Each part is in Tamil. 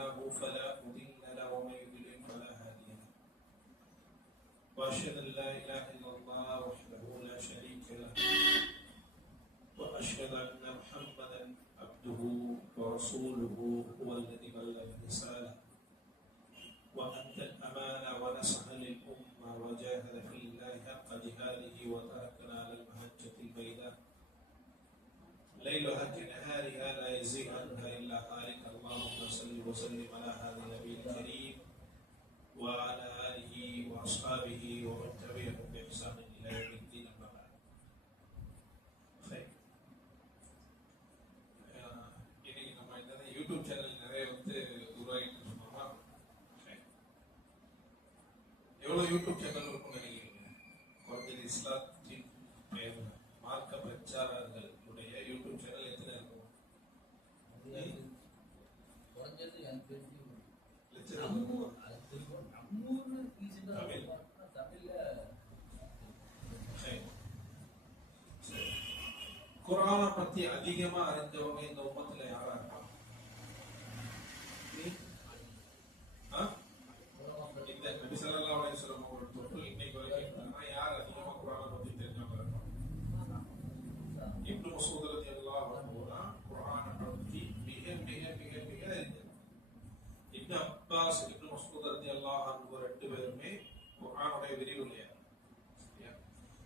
الله فلا مضل له ومن يضلل فلا هادي له واشهد ان لا اله الا الله وحده لا شريك له واشهد ان محمدا عبده ورسوله هو الذي بلغ الرساله وأدى الأمانة ونصح للأمة وجاهد في الله حق جهاده وتركنا على المحجة البيضاء ليلها كنهارها لا يزيغ عنها إلا هالك. اللهم صل وسلم على هذا النبي الكريم وعلى آله وأصحابه ومن تبعهم بإحسان إلى يوم الدين. أما بعد. இன்னைக்கு நம்ம இந்த யூடியூப் சேனல் நிறைய உருவாகிட்டு இருக்கோமா? எவ்வளவு யூடியூப் சேனல் இருக்கும் நினைக்கிறீங்க? குறைஞ்சது இஸ்லாத்தின் பெயர் மார்க்க பிரச்சாரர்களுடைய யூடியூப் சேனல் எத்தனை இருக்கும்? குர்ஆனை பத்தி அதிகமா அறிஞ்சவங்க இந்த உம்மத்துல யாரா இருப்பாங்க? இந்த நபி ஸல்லல்லாஹு அலைஹி வஸல்லம் அவரோட தொட்டு இன்னைக்கு வரைக்கும் யார் அதிகமா குர்ஆனை பத்தி தெரிஞ்சவங்க இருப்பாங்க? இப்னு மஸ்ஊத் ரலியல்லாஹு அன்ஹு குர்ஆனை பத்தி மிக மிக மிக மிக இப்னு அப்பாஸ் இப்னு மஸ்ஊத் ரலியல்லாஹு அன்ஹு ரெண்டு பேருமே குர்ஆனுடைய விரிவுரையாளர்.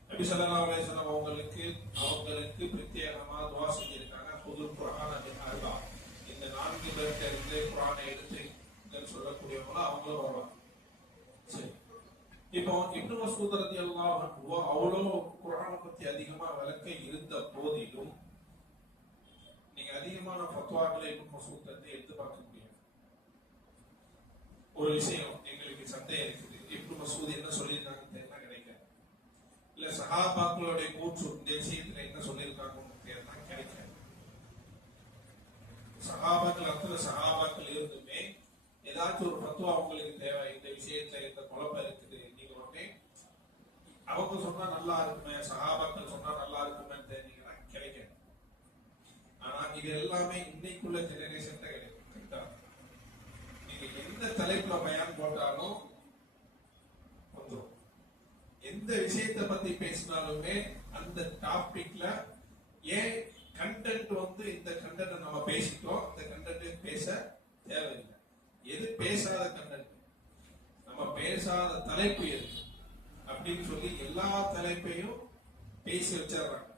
நபி ஸல்லல்லாஹு அலைஹி வஸல்லம் அவங்களுக்கு பிரத்யேகமா துஆ செஞ்சிருக்காங்க. குதுல் குர்ஆன பின் அர்பா, இந்த நான்கு பேர்கிட்ட இருந்து குர்ஆனை எடுத்து சொல்லக்கூடியவங்கள அவங்களும் வருவாங்க. சரி, இப்போ இப்னு மஸ்ஊத் ரலியல்லாஹு அன்ஹு அவ்வளவு குர்ஆனை பத்தி அதிகமா விளக்க இருந்த போதிலும் நீங்க அதிகமான ஃபத்வாக்களை இப்னு மஸ்ஊத் எடுத்து பார்க்க முடியும். ஒரு விஷயம் எங்களுக்கு சந்தேகம் இருக்குது, இப்னு மஸ்ஊத் என்ன சொல்லியிருக்காங்கன்னு தெரியல கிடைக்காது, இல்ல சஹாபாக்களுடைய கூற்று இந்த விஷயத்துல என்ன சொல்லியிருக்காங்கன்னு தெரியல கிடைக்காது. சஹாபாக்கள் அத்தனை சஹாபாக்கள் இருந்துமே ஏதாச்சும் ஒரு ஃபத்வா உங்களுக்கு தேவை, இந்த விஷயத்துல இந்த குழப்பம் இருக்குது, நீங்க உடனே அவங்க சொன்னா நல்லா இருக்குமே, சஹாபாக்கள் சொன்னா நல்லா இருக்குமே தெரிஞ்சீங்கன்னா கிடைக்காது. ஆனா இது எல்லாமே இன்னைக்குள்ள ஜெனரேஷன் கிடைக்கும். நீங்க எந்த தலைப்புல பயான் போட்டாலும் வந்துடும், எந்த விஷயத்தை பத்தி பேசினாலுமே அந்த டாபிக்ல ஏன் கண்டென்ட் இந்த கண்டென்ட் நம்ம பேசிட்டோம், இந்த கண்டென்ட் பேச தேவையில்லை. எது பேசாத கண்டென்ட், நம்ம பேசாத தலைப்பு எது அப்படின்னு சொல்லி எல்லா தலைப்பையும் பேசி வச்சிடறாங்க.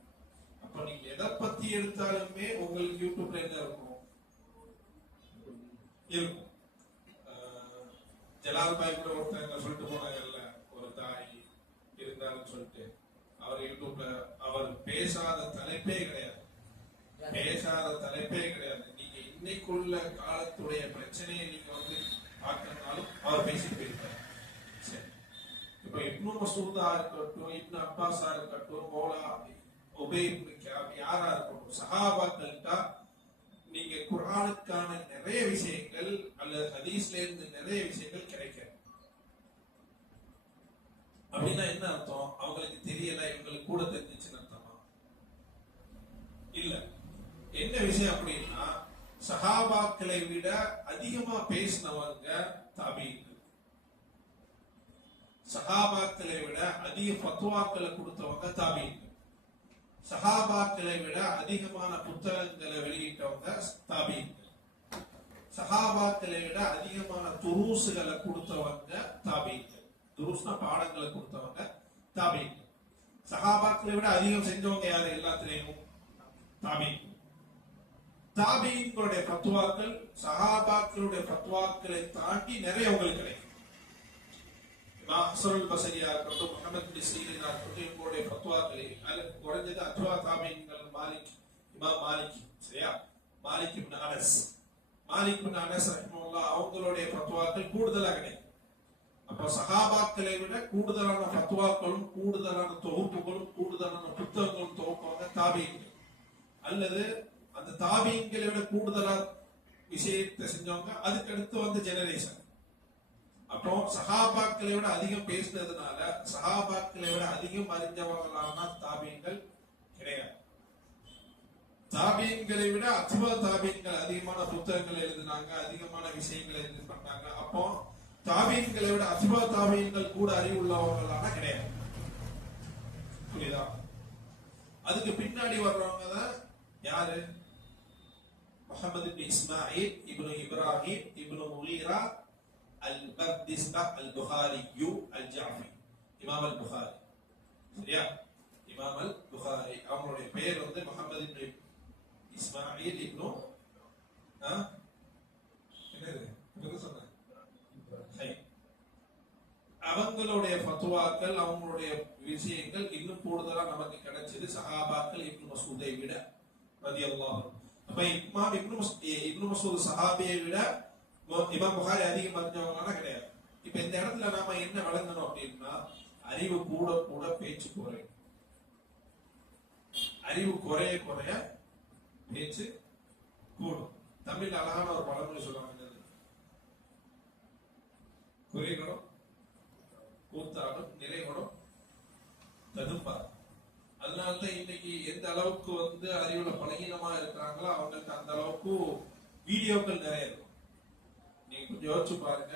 அப்ப நீங்க எதை பத்தி எடுத்தாலுமே உங்களுக்கு யூடியூப்ல என்ன இருக்கும்? இருக்கும். ஜலால்பாய் கூட ஒருத்தர் சொல்லிட்டு போனாங்கல்ல, ஒரு தாய் இருந்தாருன்னு சொல்லிட்டு, அவர் யூடியூப்ல அவர் பேசாத தலைப்பே கிடையாது, பேசாத தலைப்பே கிடையாது. நீங்க இன்னைக்குள்ள காலத்துடைய பிரச்சனையை நீங்க பார்க்கறதுனாலும் அவர் பேசிட்டு போயிருக்காரு. சரி, இப்ப இப்னு மஸ்ஊதா இருக்கட்டும், இப்னு அப்பாஸா இருக்கட்டும், மௌலா உபை இப்னு கஅப் யாரா இருக்கட்டும், சஹாபாக்கள்கிட்ட நீங்க குர்ஆனுக்கான நிறைய விஷயங்கள் அல்லது ஹதீஸ்ல இருந்து நிறைய விஷயங்கள் கிடைக்காது. அப்படின்னா என்ன அர்த்தம்? அவங்களுக்கு தெரியல, இவங்களுக்கு கூட தெரிஞ்சிச்சுன்னு அர்த்தமா? இல்ல. என்ன விஷயம் அப்படின்னா, சஹாபாக்களை விட அதிகமா பேசினவங்க தாபீன்கள், சஹாபாக்களை விட அதிக ஃபத்வாக்களை கொடுத்தவங்க தாபீன்கள், சஹாபாக்களை விட அதிகமான புத்தகங்களை வெளியிட்டவங்க தாபீன்கள், சஹாபாக்களை விட அதிகமான துரூசுகளை கொடுத்தவங்க தாபீன்கள். துரூஸ்னா பாடங்களை கொடுத்தவங்க தாபீன்கள். சஹாபாக்களை விட அதிகம் செஞ்சவங்க யாரு? எல்லாத்திலையும் தாபீன்கள். தாபீன்களுடைய ஃபத்வாக்கள் சஹாபாக்களுடைய ஃபத்வாக்களை தாண்டி நிறைய உங்களுக்கு கிடைக்கும். இமாம் ஹஸனுல் பஸரியா இருக்கட்டும், முஹம்மது பின் சீரினா இருக்கட்டும், இவங்களுடைய ஃபத்வாக்களை குறைஞ்சது அத்வா தாபீன்கள் மாலிக், இமாம் மாலிக், சரியா, மாலிக் இப்னு அனஸ் ரஹ்மத்துல்லாஹ் அவங்களுடைய ஃபத்வாக்கள் கூடுதலா கிடைக்கும். அப்ப சஹாபாக்களை விட கூடுதலான ஃபத்வாக்களும் கூடுதலான தொகுப்புகளும் கூடுதலான புத்தகங்களும் தொகுப்பவங்க தாபீன்கள், அல்லது அந்த தாபீன்களை விட கூடுதலா விஷயத்தை செஞ்சவங்க அதுக்கு அடுத்து ஜெனரேஷன். அப்போ சஹாபாக்களை விட அதிகம் பேசினதுனால சஹாபாக்களை விட அதிகம் அறிஞ்சவங்களான தாபீன்கள் கிடையாது. தாபியன்களை விட அத்பா தாபியன்கள் அதிகமான புத்தகங்கள் எழுதினாங்க, அதிகமான விஷயங்களை இது பண்ணாங்க. அப்போ தாபியன்களை விட அத்பா தாபியன்கள் கூட அறிவுள்ளவங்களான கிடையாது. புரியுதா? அதுக்கு பின்னாடி வர்றவங்க தான் யாரு? முஹம்மது இப்னு இஸ்மாயில் இப்னு இப்ராஹிம் இப்னு முகீரா அல்-பர்திஸ்தா அல்-புகாரியு அல்-ஜாஃபி, இமாம் அல்-புகாரி. சரியா? இமாம் அல்-புகாரி அவங்களுடைய பெயர் வந்து முஹம்மது இப்னு இஸ்மாயில் இப்னு என்னது சொன்ன அவங்களுடைய ஃபத்வாக்கள், அவங்களுடைய விஷயங்கள் இன்னும் கூடுதலா நமக்கு கிடைச்சது சஹாபாக்கள் இப்னு மஸ்ஊதை விட ரலியல்லாஹு. அப்ப இமாம் இப்னு மஸ்ஊத் சஹாபியை விட இமாம் புகாரி அதிகம் அறிஞ்சவங்களான கிடையாது. இப்ப இந்த இடத்துல நாம என்ன வழங்கணும் அப்படின்னா, அறிவு கூட கூட பேச்சு குறையும். அறிவு குறைய குறைய பேச்சு கூடும். தமிழ் அழகான ஒரு பழமொழி சொல்லுவாங்க, குறைகளும் கூத்தாடும் நிறைகளும் தடுப்பார். அதனாலதான் இன்னைக்கு எந்த அளவுக்கு வந்து அறிவுல பலகீனமா இருக்கிறாங்களோ அவங்களுக்கு அந்த அளவுக்கு வீடியோக்கள் நிறைய இருக்கும். நீங்க கொஞ்சம் யோசிச்சு பாருங்க,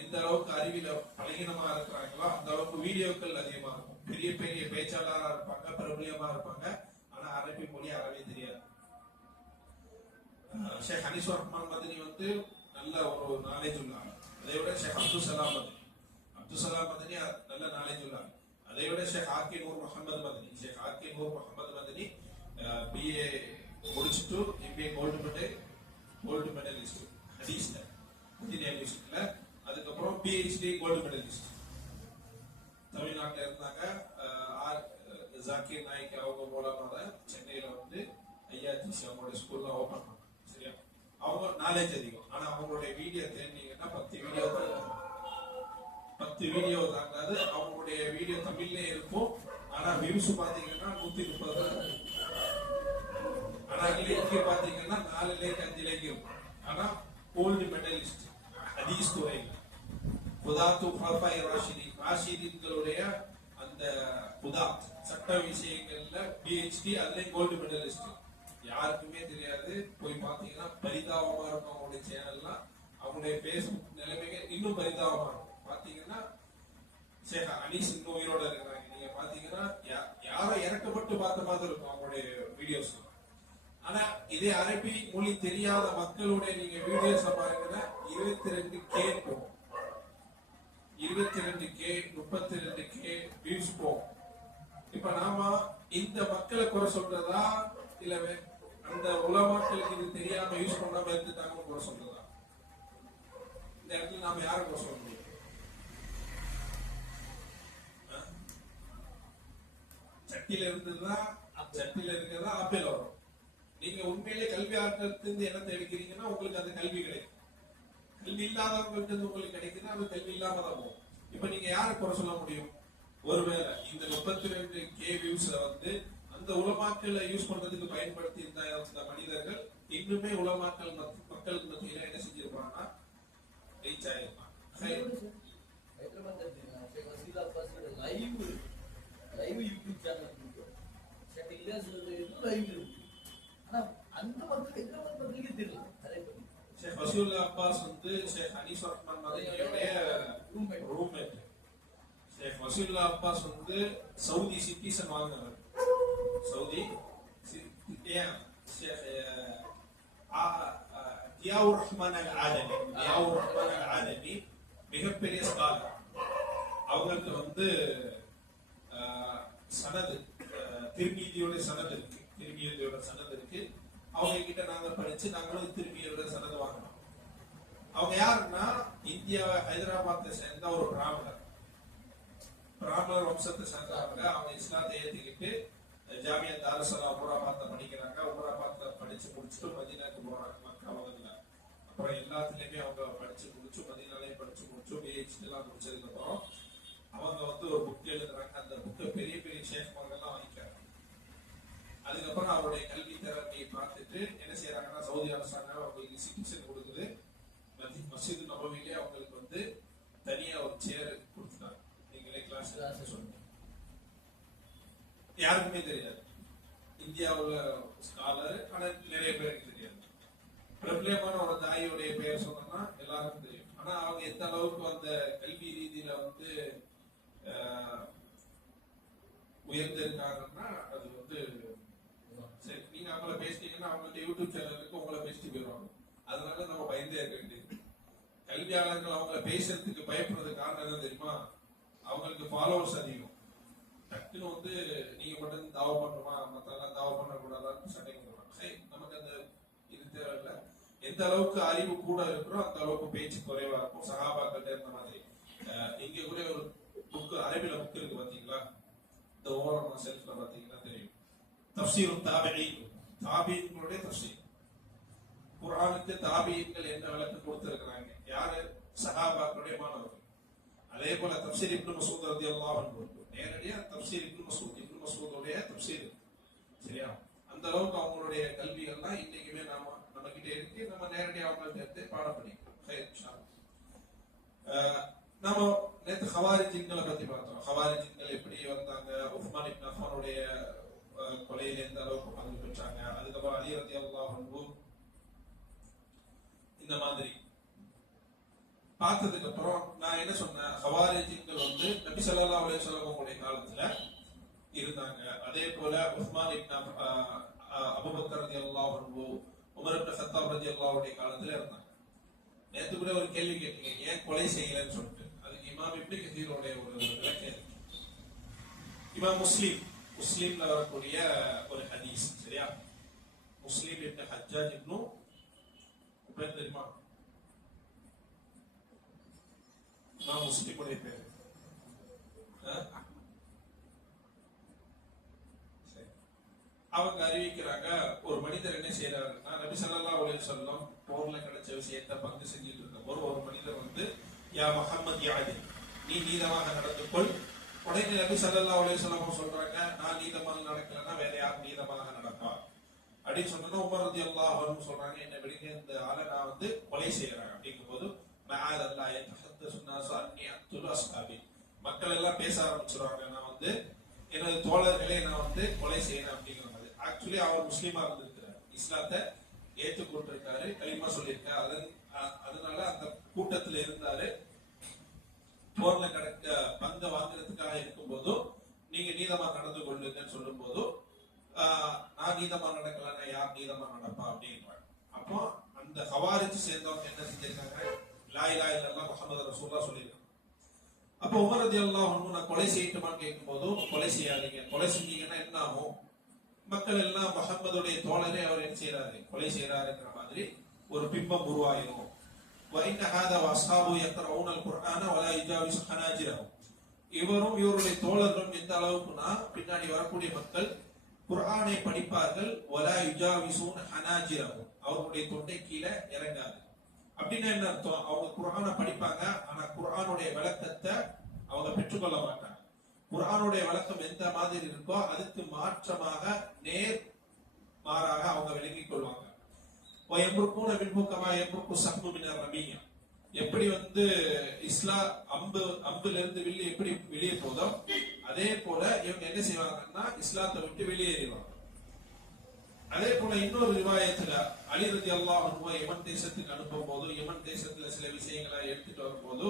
எந்த அளவுக்கு அறிவில பலகீனமா இருக்கிறாங்களோ அந்த அளவுக்கு வீடியோக்கள் அதிகமா இருக்கும். பெரிய பெரிய பேச்சாளராக இருப்பாங்க, பிரபலியமா இருப்பாங்க, ஆனா அரபி மொழி அறவே தெரியாது. ஷேக் ஹனீஸ் ரஹ்மான் மதனி வந்து நல்ல ஒரு நாலேஜ் உள்ளாங்க. அதை விட ஷேக் அப்துல் சலாம் மதனி நல்ல நாலேஜ் உள்ளாங்க. அதை விட ஷேக் ஆர்கே நூர் முகமது மதனி பிஏ முடிச்சுட்டு எம்பிஏ கோல்டு மெடலிஸ்ட் ஹதீஸ்ல, ஹதீஸ்ல. அதுக்கப்புறம் பிஹெச்டி கோல்டு மெடலிஸ்ட். தமிழ்நாட்டில் இருந்தாங்க. ஜாக்கிர் நாய்க் அவங்க மூலமாக சென்னையில வந்து ஐஆர்ஜிசி அவங்களுடைய ஸ்கூல்ல ஓபன் பண்ணாங்க. சரியா? அவங்க நாலேஜ் அதிகம். ஆனா அவங்களுடைய வீடியோ தெரிஞ்சீங்கன்னா 10 வீடியோ தாங்காது. அவங்களுடைய வீடியோ தமிழ்லே இருக்கும், ஆனா வியூஸ் பாத்தீங்கன்னா 130. ஆனா லேக்கு பாத்தீங்கன்னா 4 லேக் 5 லேக் இருக்கும். ஆனா கோல்டு மெடலிஸ்ட் ஹதீஸ் துறையில் குதாத்து ஃபர்ஃபாய் ராஷிதீன்களுடைய அந்த குதாத் சட்ட விஷயங்கள்ல பிஹெச்டி, அதுலயும் கோல்டு மெடலிஸ்ட். யாருக்குமே தெரியாது. போய் பாத்தீங்கன்னா பரிதாபமா இருக்கும் அவங்களுடைய சேனல்லாம். அவங்களுடைய பேஸ்புக் நிலைமைகள் இன்னும் பரிதாபமா இருக்கும். பாத்தீங்கன்னா ஷேக் அனீஸ் இன்னும் உயிரோட இருக்கிறாங்க. நீங்க பாத்தீங்கன்னா யாரோ இறக்கப்பட்டு பார்த்த மாதிரி இருக்கும் அவங்களுடைய வீடியோஸ். ஆனா இதே அரபி மொழி தெரியாத மக்களுடைய நீங்க வீடியோஸ் பாருங்கன்னா 22K போகும், 22K 32K வியூஸ் போகும். இப்ப நாம இந்த மக்களை குறை சொல்றதா இல்ல அந்த உலமாக்களுக்கு இது தெரியாம யூஸ் பண்ணாம இருந்துட்டாங்க குறை சொல்றதா? இந்த இடத்துல நாம யாரை குறை சொல்ல முடியும்? சட்டியில இருக்கிறதா ஆப்பிள் வரும். நீங்க உண்மையிலே கல்வி ஆற்றத்திலிருந்து என்ன எடுக்கிறீங்கன்னா உங்களுக்கு அந்த கல்வி கிடைக்கும். கல்வி இல்லாதவங்கள்ட்ட இருந்து உங்களுக்கு கிடைக்குதுன்னா அது கல்வி இல்லாம தான் போகும். இப்ப நீங்க யாரை குறை சொல்ல முடியும்? ஒருவேளை இந்த 32K வியூஸ்ல வந்து அந்த உலமாக்களை யூஸ் பண்றதுக்கு பயன்படுத்தி இருந்த மனிதர்கள் இன்னுமே உலமாக்கள் மக்களுக்கு மத்தியில என்ன செஞ்சிருப்பாங்கன்னா ரீச் ஆயிருப்பாங்க. லைவ் யூடியூப் சேனல் அந்த மக்கள் எந்த மக்களுக்கு தெரியல. ஷேக் வசீலுல்லாஹ் அப்பாஸ் வந்து ஷேக் ஹனீஸ் ரஹ்மான் மதனியுடைய ரூம்மேட். ஷேக் வசீலுல்லாஹ் அப்பாஸ் வந்து சவுதி சிட்டிசன் வாங்கினவர். சவுதி தியாவுர் ரஹ்மான் அல் ஆதமி மிகப்பெரிய ஸ்காலர். அவங்களுக்கு வந்து சனது திருமீதியோட சனது இருக்கு. அவங்க கிட்ட நாங்க படிச்சு நாங்களும் திரும்பியோட சனது வாங்கினோம். அவங்க யாருன்னா இந்தியா ஹைதராபாத்தை சேர்ந்த ஒரு பிராமணர் வம்சத்தை சேர்ந்தவங்க. அவங்க இஸ்லாத்தை ஏத்துக்கிட்டு ஜாமியா தாருசலாம் உமராபாத்ல படிக்கிறாங்க. உமராபாத்ல படிச்சு முடிச்சுட்டு மதீனாக்கு போறாங்க, மக்கா மதீனா. அப்புறம் எல்லாத்துலயுமே அவங்க படிச்சு முடிச்சு மதீனாலையும் படிச்சு முடிச்சு பிஹெச்டி எல்லாம் முடிச்சதுக்கு அப்புறம் அவங்க வந்து ஒரு புக் எழுதுறாங்க. அந்த புக்கை பெரிய பெரிய ஷேக்மார்கள்லாம் வாங்கிக்கிறாங்க. அதுக்கப்புறம் அவருடைய கல்வி திறமையை பார்த்துட்டு என்ன செய்யறாங்கன்னா சவுதி அரசாங்கம் அவங்களுக்கு சிட்டிசன் கொடுக்குது. மஸ்ஜித் நபவிலே அவங்களுக்கு வந்து தனியா ஒரு சேர் கொடுத்துட்டாங்க. நீங்களே கிளாஸ் சொல்லுங்க. யாருக்குமே தெரியாது. இந்தியாவுல ஸ்காலர், ஆனா பிரபலமான ஒரு தாயுடைய பெயர் சொன்னா எல்லாருக்கும் தெரியும். ஆனா அவங்க எந்த அளவுக்கு அந்த கல்வி ரீதியில வந்து உயர்ந்திருக்காங்கன்னா அது வந்து சரி, நீங்க அவங்கள பேசிட்டீங்கன்னா அவங்கள்ட்ட யூடியூப் சேனலுக்கு உங்களை பேசிட்டு போயிடுவாங்க. அதனால நம்ம பயந்தே இருக்க வேண்டியது. கல்வியாளர்கள் அவங்கள பேசுறதுக்கு பயப்படுறது காரணம் என்ன தெரியுமா? அவங்களுக்கு ஃபாலோவர்ஸ் அதிகம். டக்குன்னு வந்து நீங்க மட்டும் தாவ பண்றோமா, மத்தெல்லாம் தாவ பண்ணக்கூடாதான்னு சண்டைக்கு வருவாங்க. நமக்கு அந்த இது தேவையில்லை. எந்த அளவுக்கு அறிவு கூட இருக்கிறோம் அந்த அளவுக்கு பேச்சு குறைவா இருக்கும். சகாபாக்கிட்ட இருந்த மாதிரி இங்க கூட ஒரு புக்கு, அரபில புக் இருக்கு பாத்தீங்களா? இந்த ஓரமா செல்ஃப்ல பாத்தீங்கன்னா தெரியும். தஃப்சீர் தாபிஈன், தாபிஈன்களுடைய தஃப்சீர். குர்ஆனுக்கு தாபிஈன்கள் என்ன விளக்கம் கொடுத்திருக்கிறாங்க? யாரு? சஹாபாக்களுடைய மாணவர்கள். அதே போல தஃப்சீர் இப்னு மஸ்ஊத் ரலியல்லாஹு அன்ஹு, நேரடியா தஃப்சீர் இப்னு மஸ்ஊதுடைய தஃப்சீர். சரியா? அந்த அளவுக்கு அவங்களுடைய கல்விகள்லாம் இன்னைக்குமே நம்ம கிட்ட இருக்கு. நம்ம நேரடியா அவங்கள்ட்ட இருந்து பாடம் படிக்கிறோம். ஹைர் இன்ஷா அல்லாஹ். நாம நேத்து ஹவாரிஜின்களை பத்தி பார்த்தோம். ஹவாரிஜின்கள் எப்படி வந்தாங்க, உஸ்மான் இப்னு அஃபானுடைய கொலையில எந்த அளவுக்கு பங்கு பெற்றாங்க, அதுக்கப்புறம் அலி ரலியல்லாஹு அன்ஹு, இந்த மாதிரி பார்த்ததுக்கு அப்புறம் நான் என்ன சொன்னேன்? ஹவாரிஜின்கள் வந்து நபி ஸல்லல்லாஹு அலைஹி வஸல்லம் காலத்துல இருந்தாங்க. அதே போல உஸ்மான் இப்னு அபூபக்கர் ரலியல்லாஹு அன்ஹு, உமர் இப்னு கத்தாப் ரலியல்லாஹு அன்ஹு காலத்துல இருந்தாங்க. நேத்து கூட ஒரு கேள்வி கேட்டீங்க, ஏன் கொலை செய்யலன்னு சொல்லிட்டு. அதுக்கு இமாம் இப்னு கதீருடைய ஒரு விளக்கம். இமாம் முஸ்லிம்ல வரக்கூடிய ஒரு ஹதீஸ். சரியா? முஸ்லிம் இப்னு ஹஜ்ஜாஜ் இப்னு பேர் தெரியுமா? இமாம் முஸ்லிமுடைய பேர் அவங்க அறிவிக்கிறாங்க, ஒரு மனிதர் என்ன செய்யறாருன்னா, நபி ஸல்லல்லாஹு அலைஹி வஸல்லம் போர்ல கிடைச்ச விஷயத்தை பங்கு செஞ்சுட்டு இருக்கும்போது ஒரு மனிதர் வந்து, யா முஹம்மத் யா அலி, நீ நீதமாக நடந்து கொள். உடனே நபி ஸல்லல்லாஹு அலைஹி வஸல்லம் சொல்றாங்க, நான் நீதமாக நடக்கலன்னா வேற யார் நீதமாக நடப்பா அப்படின்னு சொன்னா, உமர் ரலியல்லாஹு அன்ஹு சொல்றாங்க, என்ன விடுங்க, இந்த ஆளை நான் வந்து கொலை செய்யறேன். அப்படிங்கும் போது மஆதல்லாஹ் யதஹத்தஸு நாஸு அன்னி அக்துலு அஸ்ஹாபி, மக்கள் எல்லாம் பேச ஆரம்பிச்சிருவாங்க, நான் வந்து எனது தோழர்களே நான் வந்து கொலை செய்யறேன் அப்படிங்கிற மாதிரி. ஆக்சுவலி அவர் முஸ்லீமா இருந்திருக்கிறார், இஸ்லாத்தை ஏற்றுக்கொண்டிருக்காரு, களிமா சொல்லியிருக்காரு. அதனால அந்த கூட்டத்தில் இருந்தாரு. போர்ல கடக்க பங்க வாங்குறதுக்காக இருக்கும் போதும் நீங்க நீதமா நடந்து கொள்ளுங்கன்னு சொல்லும் போதும், நான் நீதமா நடக்கலன்னா யார் நீதமா நடப்பா அப்படின்றாங்க. அப்போ அந்த ஹவாரிஜ் சேர்ந்தவங்க என்ன செஞ்சிருக்காங்க? லா இலாஹ இல்லல்லாஹ் முஹம்மது ரசூலுல்லாஹ் சொல்லியிருக்காங்க. அப்ப உமர் ரலியல்லாஹு அன்ஹு, நான் கொலை செய்யட்டுமான்னு கேட்கும் போதும், கொலை செய்யாதீங்க, கொலை செஞ்சீங்கன்னா என்ன ஆகும்? மக்கள் எல்லாம் முஹம்மதுடைய தோழரே அவர் என்ன செய்யறாரு, கொலை செய்யறாருங்கிற மாதிரி ஒரு பிம்பம் உருவாயிரும். وَإِنَّ هَذَا وَأَصْحَابُهُ يَقْرَؤُونَ الْقُرْآنَ وَلَا يُجَاوِزُ حَنَاجِرَهُم, இவரும் இவருடைய தோழர்களும் எந்த அளவுக்குனா, பின்னாடி வரக்கூடிய மக்கள் குர்ஆனை படிப்பார்கள், وَلَا يُجَاوِزُونَ حَنَاجِرَهُم, அவருடைய தொண்டை கீழே இறங்காது. அப்படின்னா என்ன அர்த்தம்? அவங்க குர்ஆனை படிப்பாங்க, ஆனா குர்ஆனுடைய விளக்கத்தை அவங்க பெற்றுக்கொள்ள மாட்டாங்க. குர்ஆனுடைய விளக்கம் எந்த மாதிரி இருக்கோ அதுக்கு மாற்றமாக நேர் மாறாக அவங்க விளங்கிக் கொள்வாங்க. வயம்ருக்கூன மின்ஹு கமா யம்ருக்கு ஸஹ்மு மின் ரமியா, எப்படி வந்து அம்புல இருந்து வில்லு எப்படி வெளியே போதோ அதே போல இவங்க என்ன செய்வாங்கன்னா இஸ்லாத்தை விட்டு வெளியேறிடுவாங்க. அதே போல இன்னொரு ரிவாயத்துல அலி ரலியல்லாஹு அன்ஹு யமன் தேசத்துக்கு அனுப்பும் போது, யமன் தேசத்துல சில விஷயங்களை எடுத்துட்டு வரும்போது,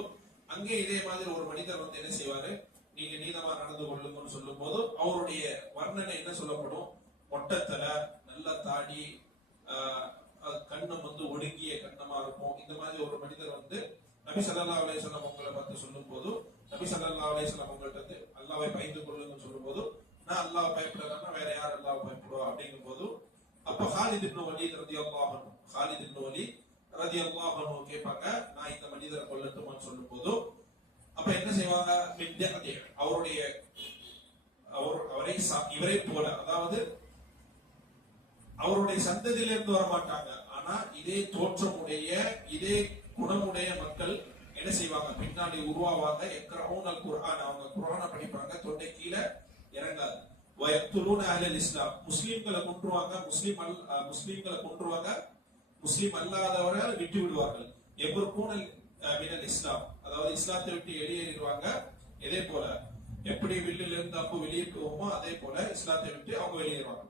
அங்கே இதே மாதிரி ஒரு மனிதர் வந்து என்ன செய்வாரு, நீங்க நீதமா நடந்து கொள்ளுங்கன்னு சொல்லும் போது அவருடைய வர்ணனை என்ன சொல்லப்படும்? மொட்டத்தல, நல்ல தாடி, கண்ணம் வந்து ஒடுங்கிய கண்ணமா இருக்கும். இந்த மாதிரி ஒரு மனிதர் வந்து நபி ஸல்லல்லாஹு அலைஹி வஸல்லம் உங்களை பார்த்து சொல்லும் போது, நபி ஸல்லல்லாஹு அலைஹி வஸல்லம் உங்கள்ட்ட வந்து அல்லாஹ்வை பயந்து கொள்ளுங்கன்னு சொல்லும் போது, நான் அல்லாஹ் பயப்படலன்னா வேற யார் அல்லாஹ் பயப்படுவா அப்படிங்கும் போது, அப்ப ஹாலித் இப்னு வலீத் ரலியல்லாஹு அன்ஹு, ஹாலித் இப்னு வலீத் ரலியல்லாஹு அன்ஹு கேட்பாங்க, நான் இந்த மனிதரை கொல்லட்டுமான்னு சொல்லும் போது, அப்ப என்ன செய்வாங்க? அவருடைய இவரை போல, அதாவது அவருடைய சந்ததியிலிருந்து வர மாட்டாங்க, ஆனா இதே தோற்றமுடைய இதே குணமுடைய மக்கள் என்ன செய்வாங்க? பின்னாடி உருவாவாங்க. யக்ரஊனல் குர்ஆன், அவங்க குர்ஆனை படிப்பாங்க, தொண்டை கீழே இறங்காது. வயக்துலூன அஹ்லல் இஸ்லாம், முஸ்லிம்களை கொன்றுவாங்க, முஸ்லிம்களை கொன்றுவாங்க, முஸ்லிம் அல்லாதவரை விட்டு விடுவார்கள். யம்ருக்கூனல் மினல் இஸ்லாம், அதாவது இஸ்லாத்தை விட்டு வெளியேறிடுவாங்க. இதே போல எப்படி வில்லில் இருந்து அம்பு வெளியே போகுமோ அதே போல இஸ்லாத்தை விட்டு அவங்க வெளியேறுவாங்க.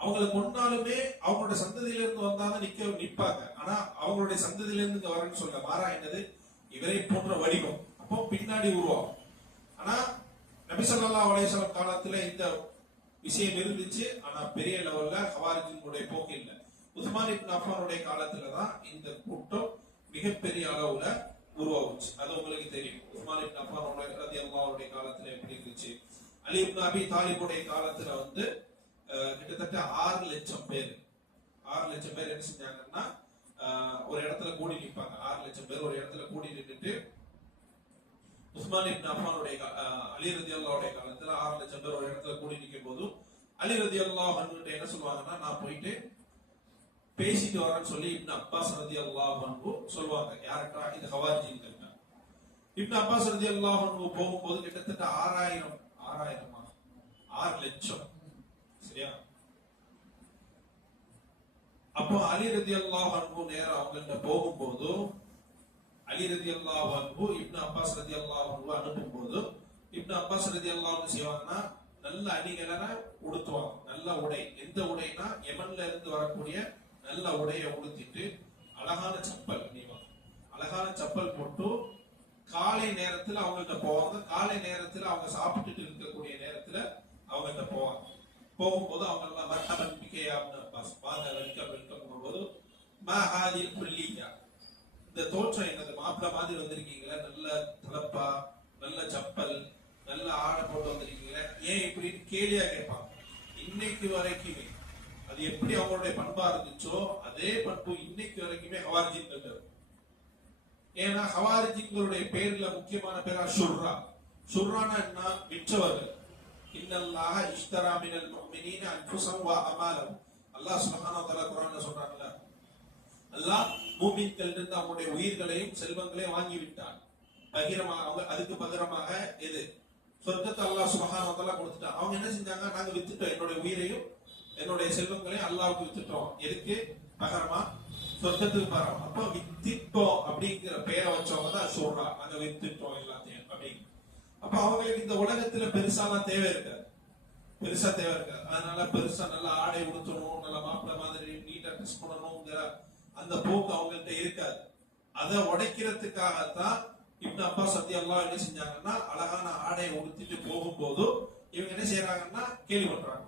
அவங்களை கொண்டாலுமே அவங்களோட சந்ததியில இருந்து வந்தாங்க நிப்பாங்க. ஆனா அவங்களுடைய சந்ததியில இருந்து இங்க வரேன்னு சொல்ல மாறா என்னது இவரை போன்ற வடிவம் அப்போ பின்னாடி உருவாகும். ஆனா நபி ஸல்லல்லாஹு அலைஹி வஸல்லம் காலத்துல இந்த விஷயம் இருந்துச்சு. ஆனா பெரிய லெவல்ல ஹவாரிஜினுடைய போக்கு இல்லை. உஸ்மான் இப்னு அஃபானுடைய காலத்துல தான் இந்த கூட்டம் மிகப்பெரிய அளவுல உருவாகுச்சு. அது உங்களுக்கு தெரியும். உஸ்மான் இப்னு அஃபான் ரலியல்லாஹு காலத்துல எப்படி இருந்துச்சு. அலி இப்னு அபி தாலிபுடைய காலத்துல வந்து கிட்டத்தட்ட 6 லட்சம் பேர் என்ன செஞ்சாங்கன்னா ஒரு இடத்துல கூடி நிற்பாங்க. 6 லட்சம் பேர் ஒரு இடத்துல கூடி நின்றுட்டு உஸ்மான் இப்னு அஃபானுடைய அலி ரலியல்லாஹு காலத்துல 6 லட்சம் பேர் ஒரு இடத்துல கூடி நிற்கும் போது அலி ரலியல்லாஹு அன்ஹு என்ன சொல்லுவாங்கன்னா, நான் போயிட்டு பேசிட்டு வரேன்னு சொல்லி இப்னு அப்பாஸ் ரலியல்லாஹு அன்ஹு சொல்லுவாங்க. யாருக்கா? இந்த ஹவாரிஜின்கள். இப்னு அப்பாஸ் ரலியல்லாஹு அன்ஹு போகும்போது கிட்டத்தட்ட 6 லட்சம். சரியா? அப்போ அலி ரலியல்லாஹு அன்ஹு நேரா அவங்கள்ட்ட போகும்போது அலி ரலியல்லாஹு அன்ஹு இப்னு அப்பாஸ் ரலியல்லாஹு அன்ஹு அனுப்பும்போது இப்னு அப்பாஸ் ரலியல்லாஹு அன்ஹு செய்வாங்கன்னா நல்ல அணிகலனை உடுத்துவாங்க. நல்ல உடை. எந்த உடைனா யமன்ல இருந்து வரக்கூடிய நல்ல உடைய உடுத்திட்டு அழகான செப்பல் அழகான செப்பல் போட்டு காலை நேரத்துல அவங்கள்ட்ட போவாங்க. காலை நேரத்துல அவங்க சாப்பிட்டுட்டு இருக்கக்கூடிய நேரத்துல அவங்கள்ட்ட போவாங்க. போகும்போது அவங்க எல்லாம் மர்ஹபன் பிகே இப்னு அப்பாஸ், வாங்க வெல்கம் போது மா ஹாதில் குல்லியா, இந்த தோற்றம் என்னது? மாப்பிள்ள மாதிரி வந்திருக்கீங்களா? நல்ல தலப்பா, நல்ல செப்பல், நல்ல ஆடை போட்டு வந்திருக்கீங்களா? ஏன் இப்படின்னு கேலியா கேட்பாங்க. இன்னைக்கு வரைக்குமே அது எப்படி அவங்களுடைய பண்பா இருந்துச்சோ அதே பண்பு இன்னைக்கு வரைக்குமே ஹவாரிஜின்கள் இருக்கு. ஏன்னா ஹவாரிஜின்களுடைய பேர்ல முக்கியமான பேரா ஷுர்ரா. ஷுர்ரானா என்ன? விற்றவர்கள். இன்னல்லாஹ இஷ்தரா மினல் முஃமினீன அன்ஃபுஸஹும் வ அமாலஹும். அல்லாஹ் சுப்ஹானஹு வ தஆலா குர்ஆன்ல சொல்றான்ல, அல்லாஹ் மூமின்கள் இருந்து அவங்களுடைய உயிர்களையும் செல்வங்களையும் வாங்கி விட்டான். பகிரமாக அதுக்கு பகிரமாக எது? சொர்க்கத்தை அல்லாஹ் சுப்ஹானஹு வ தஆலா கொடுத்துட்டான். அவங்க என்ன செஞ்சாங்க? நாங்க வித்துட்டோம், என்னுடைய உயிரையும் என்னுடைய செல்வங்களையும் அல்லாஹ்வுக்கு வித்துட்டோம். எதுக்கு? பகரமா, சொர்க்கத்துக்கு பகரமா. அப்ப வித்திட்டோம் அப்படிங்கிற பெயரை வச்சவங்க தான் ஷுர்ரா. நாங்க வித்துட்டோம் எல்லாத்தையும் அப்படின்னு. அப்ப அவங்களுக்கு இந்த உலகத்துல பெருசாலாம் தேவை இருக்காது. அதனால பெருசா நல்ல ஆடை உடுத்தணும், நல்ல மாப்பிள்ள மாதிரி நீட்டா ட்ரெஸ் பண்ணணுங்கிற அந்த போக்கு அவங்கள்ட்ட இருக்காது. அதை உடைக்கிறதுக்காகத்தான் இப்னு அப்பாஸ் ரலியல்லாஹு என்ன செஞ்சாங்கன்னா அழகான ஆடையை உடுத்திட்டு போகும்போது இவங்க என்ன செய்யறாங்கன்னா கேலி பண்றாங்க.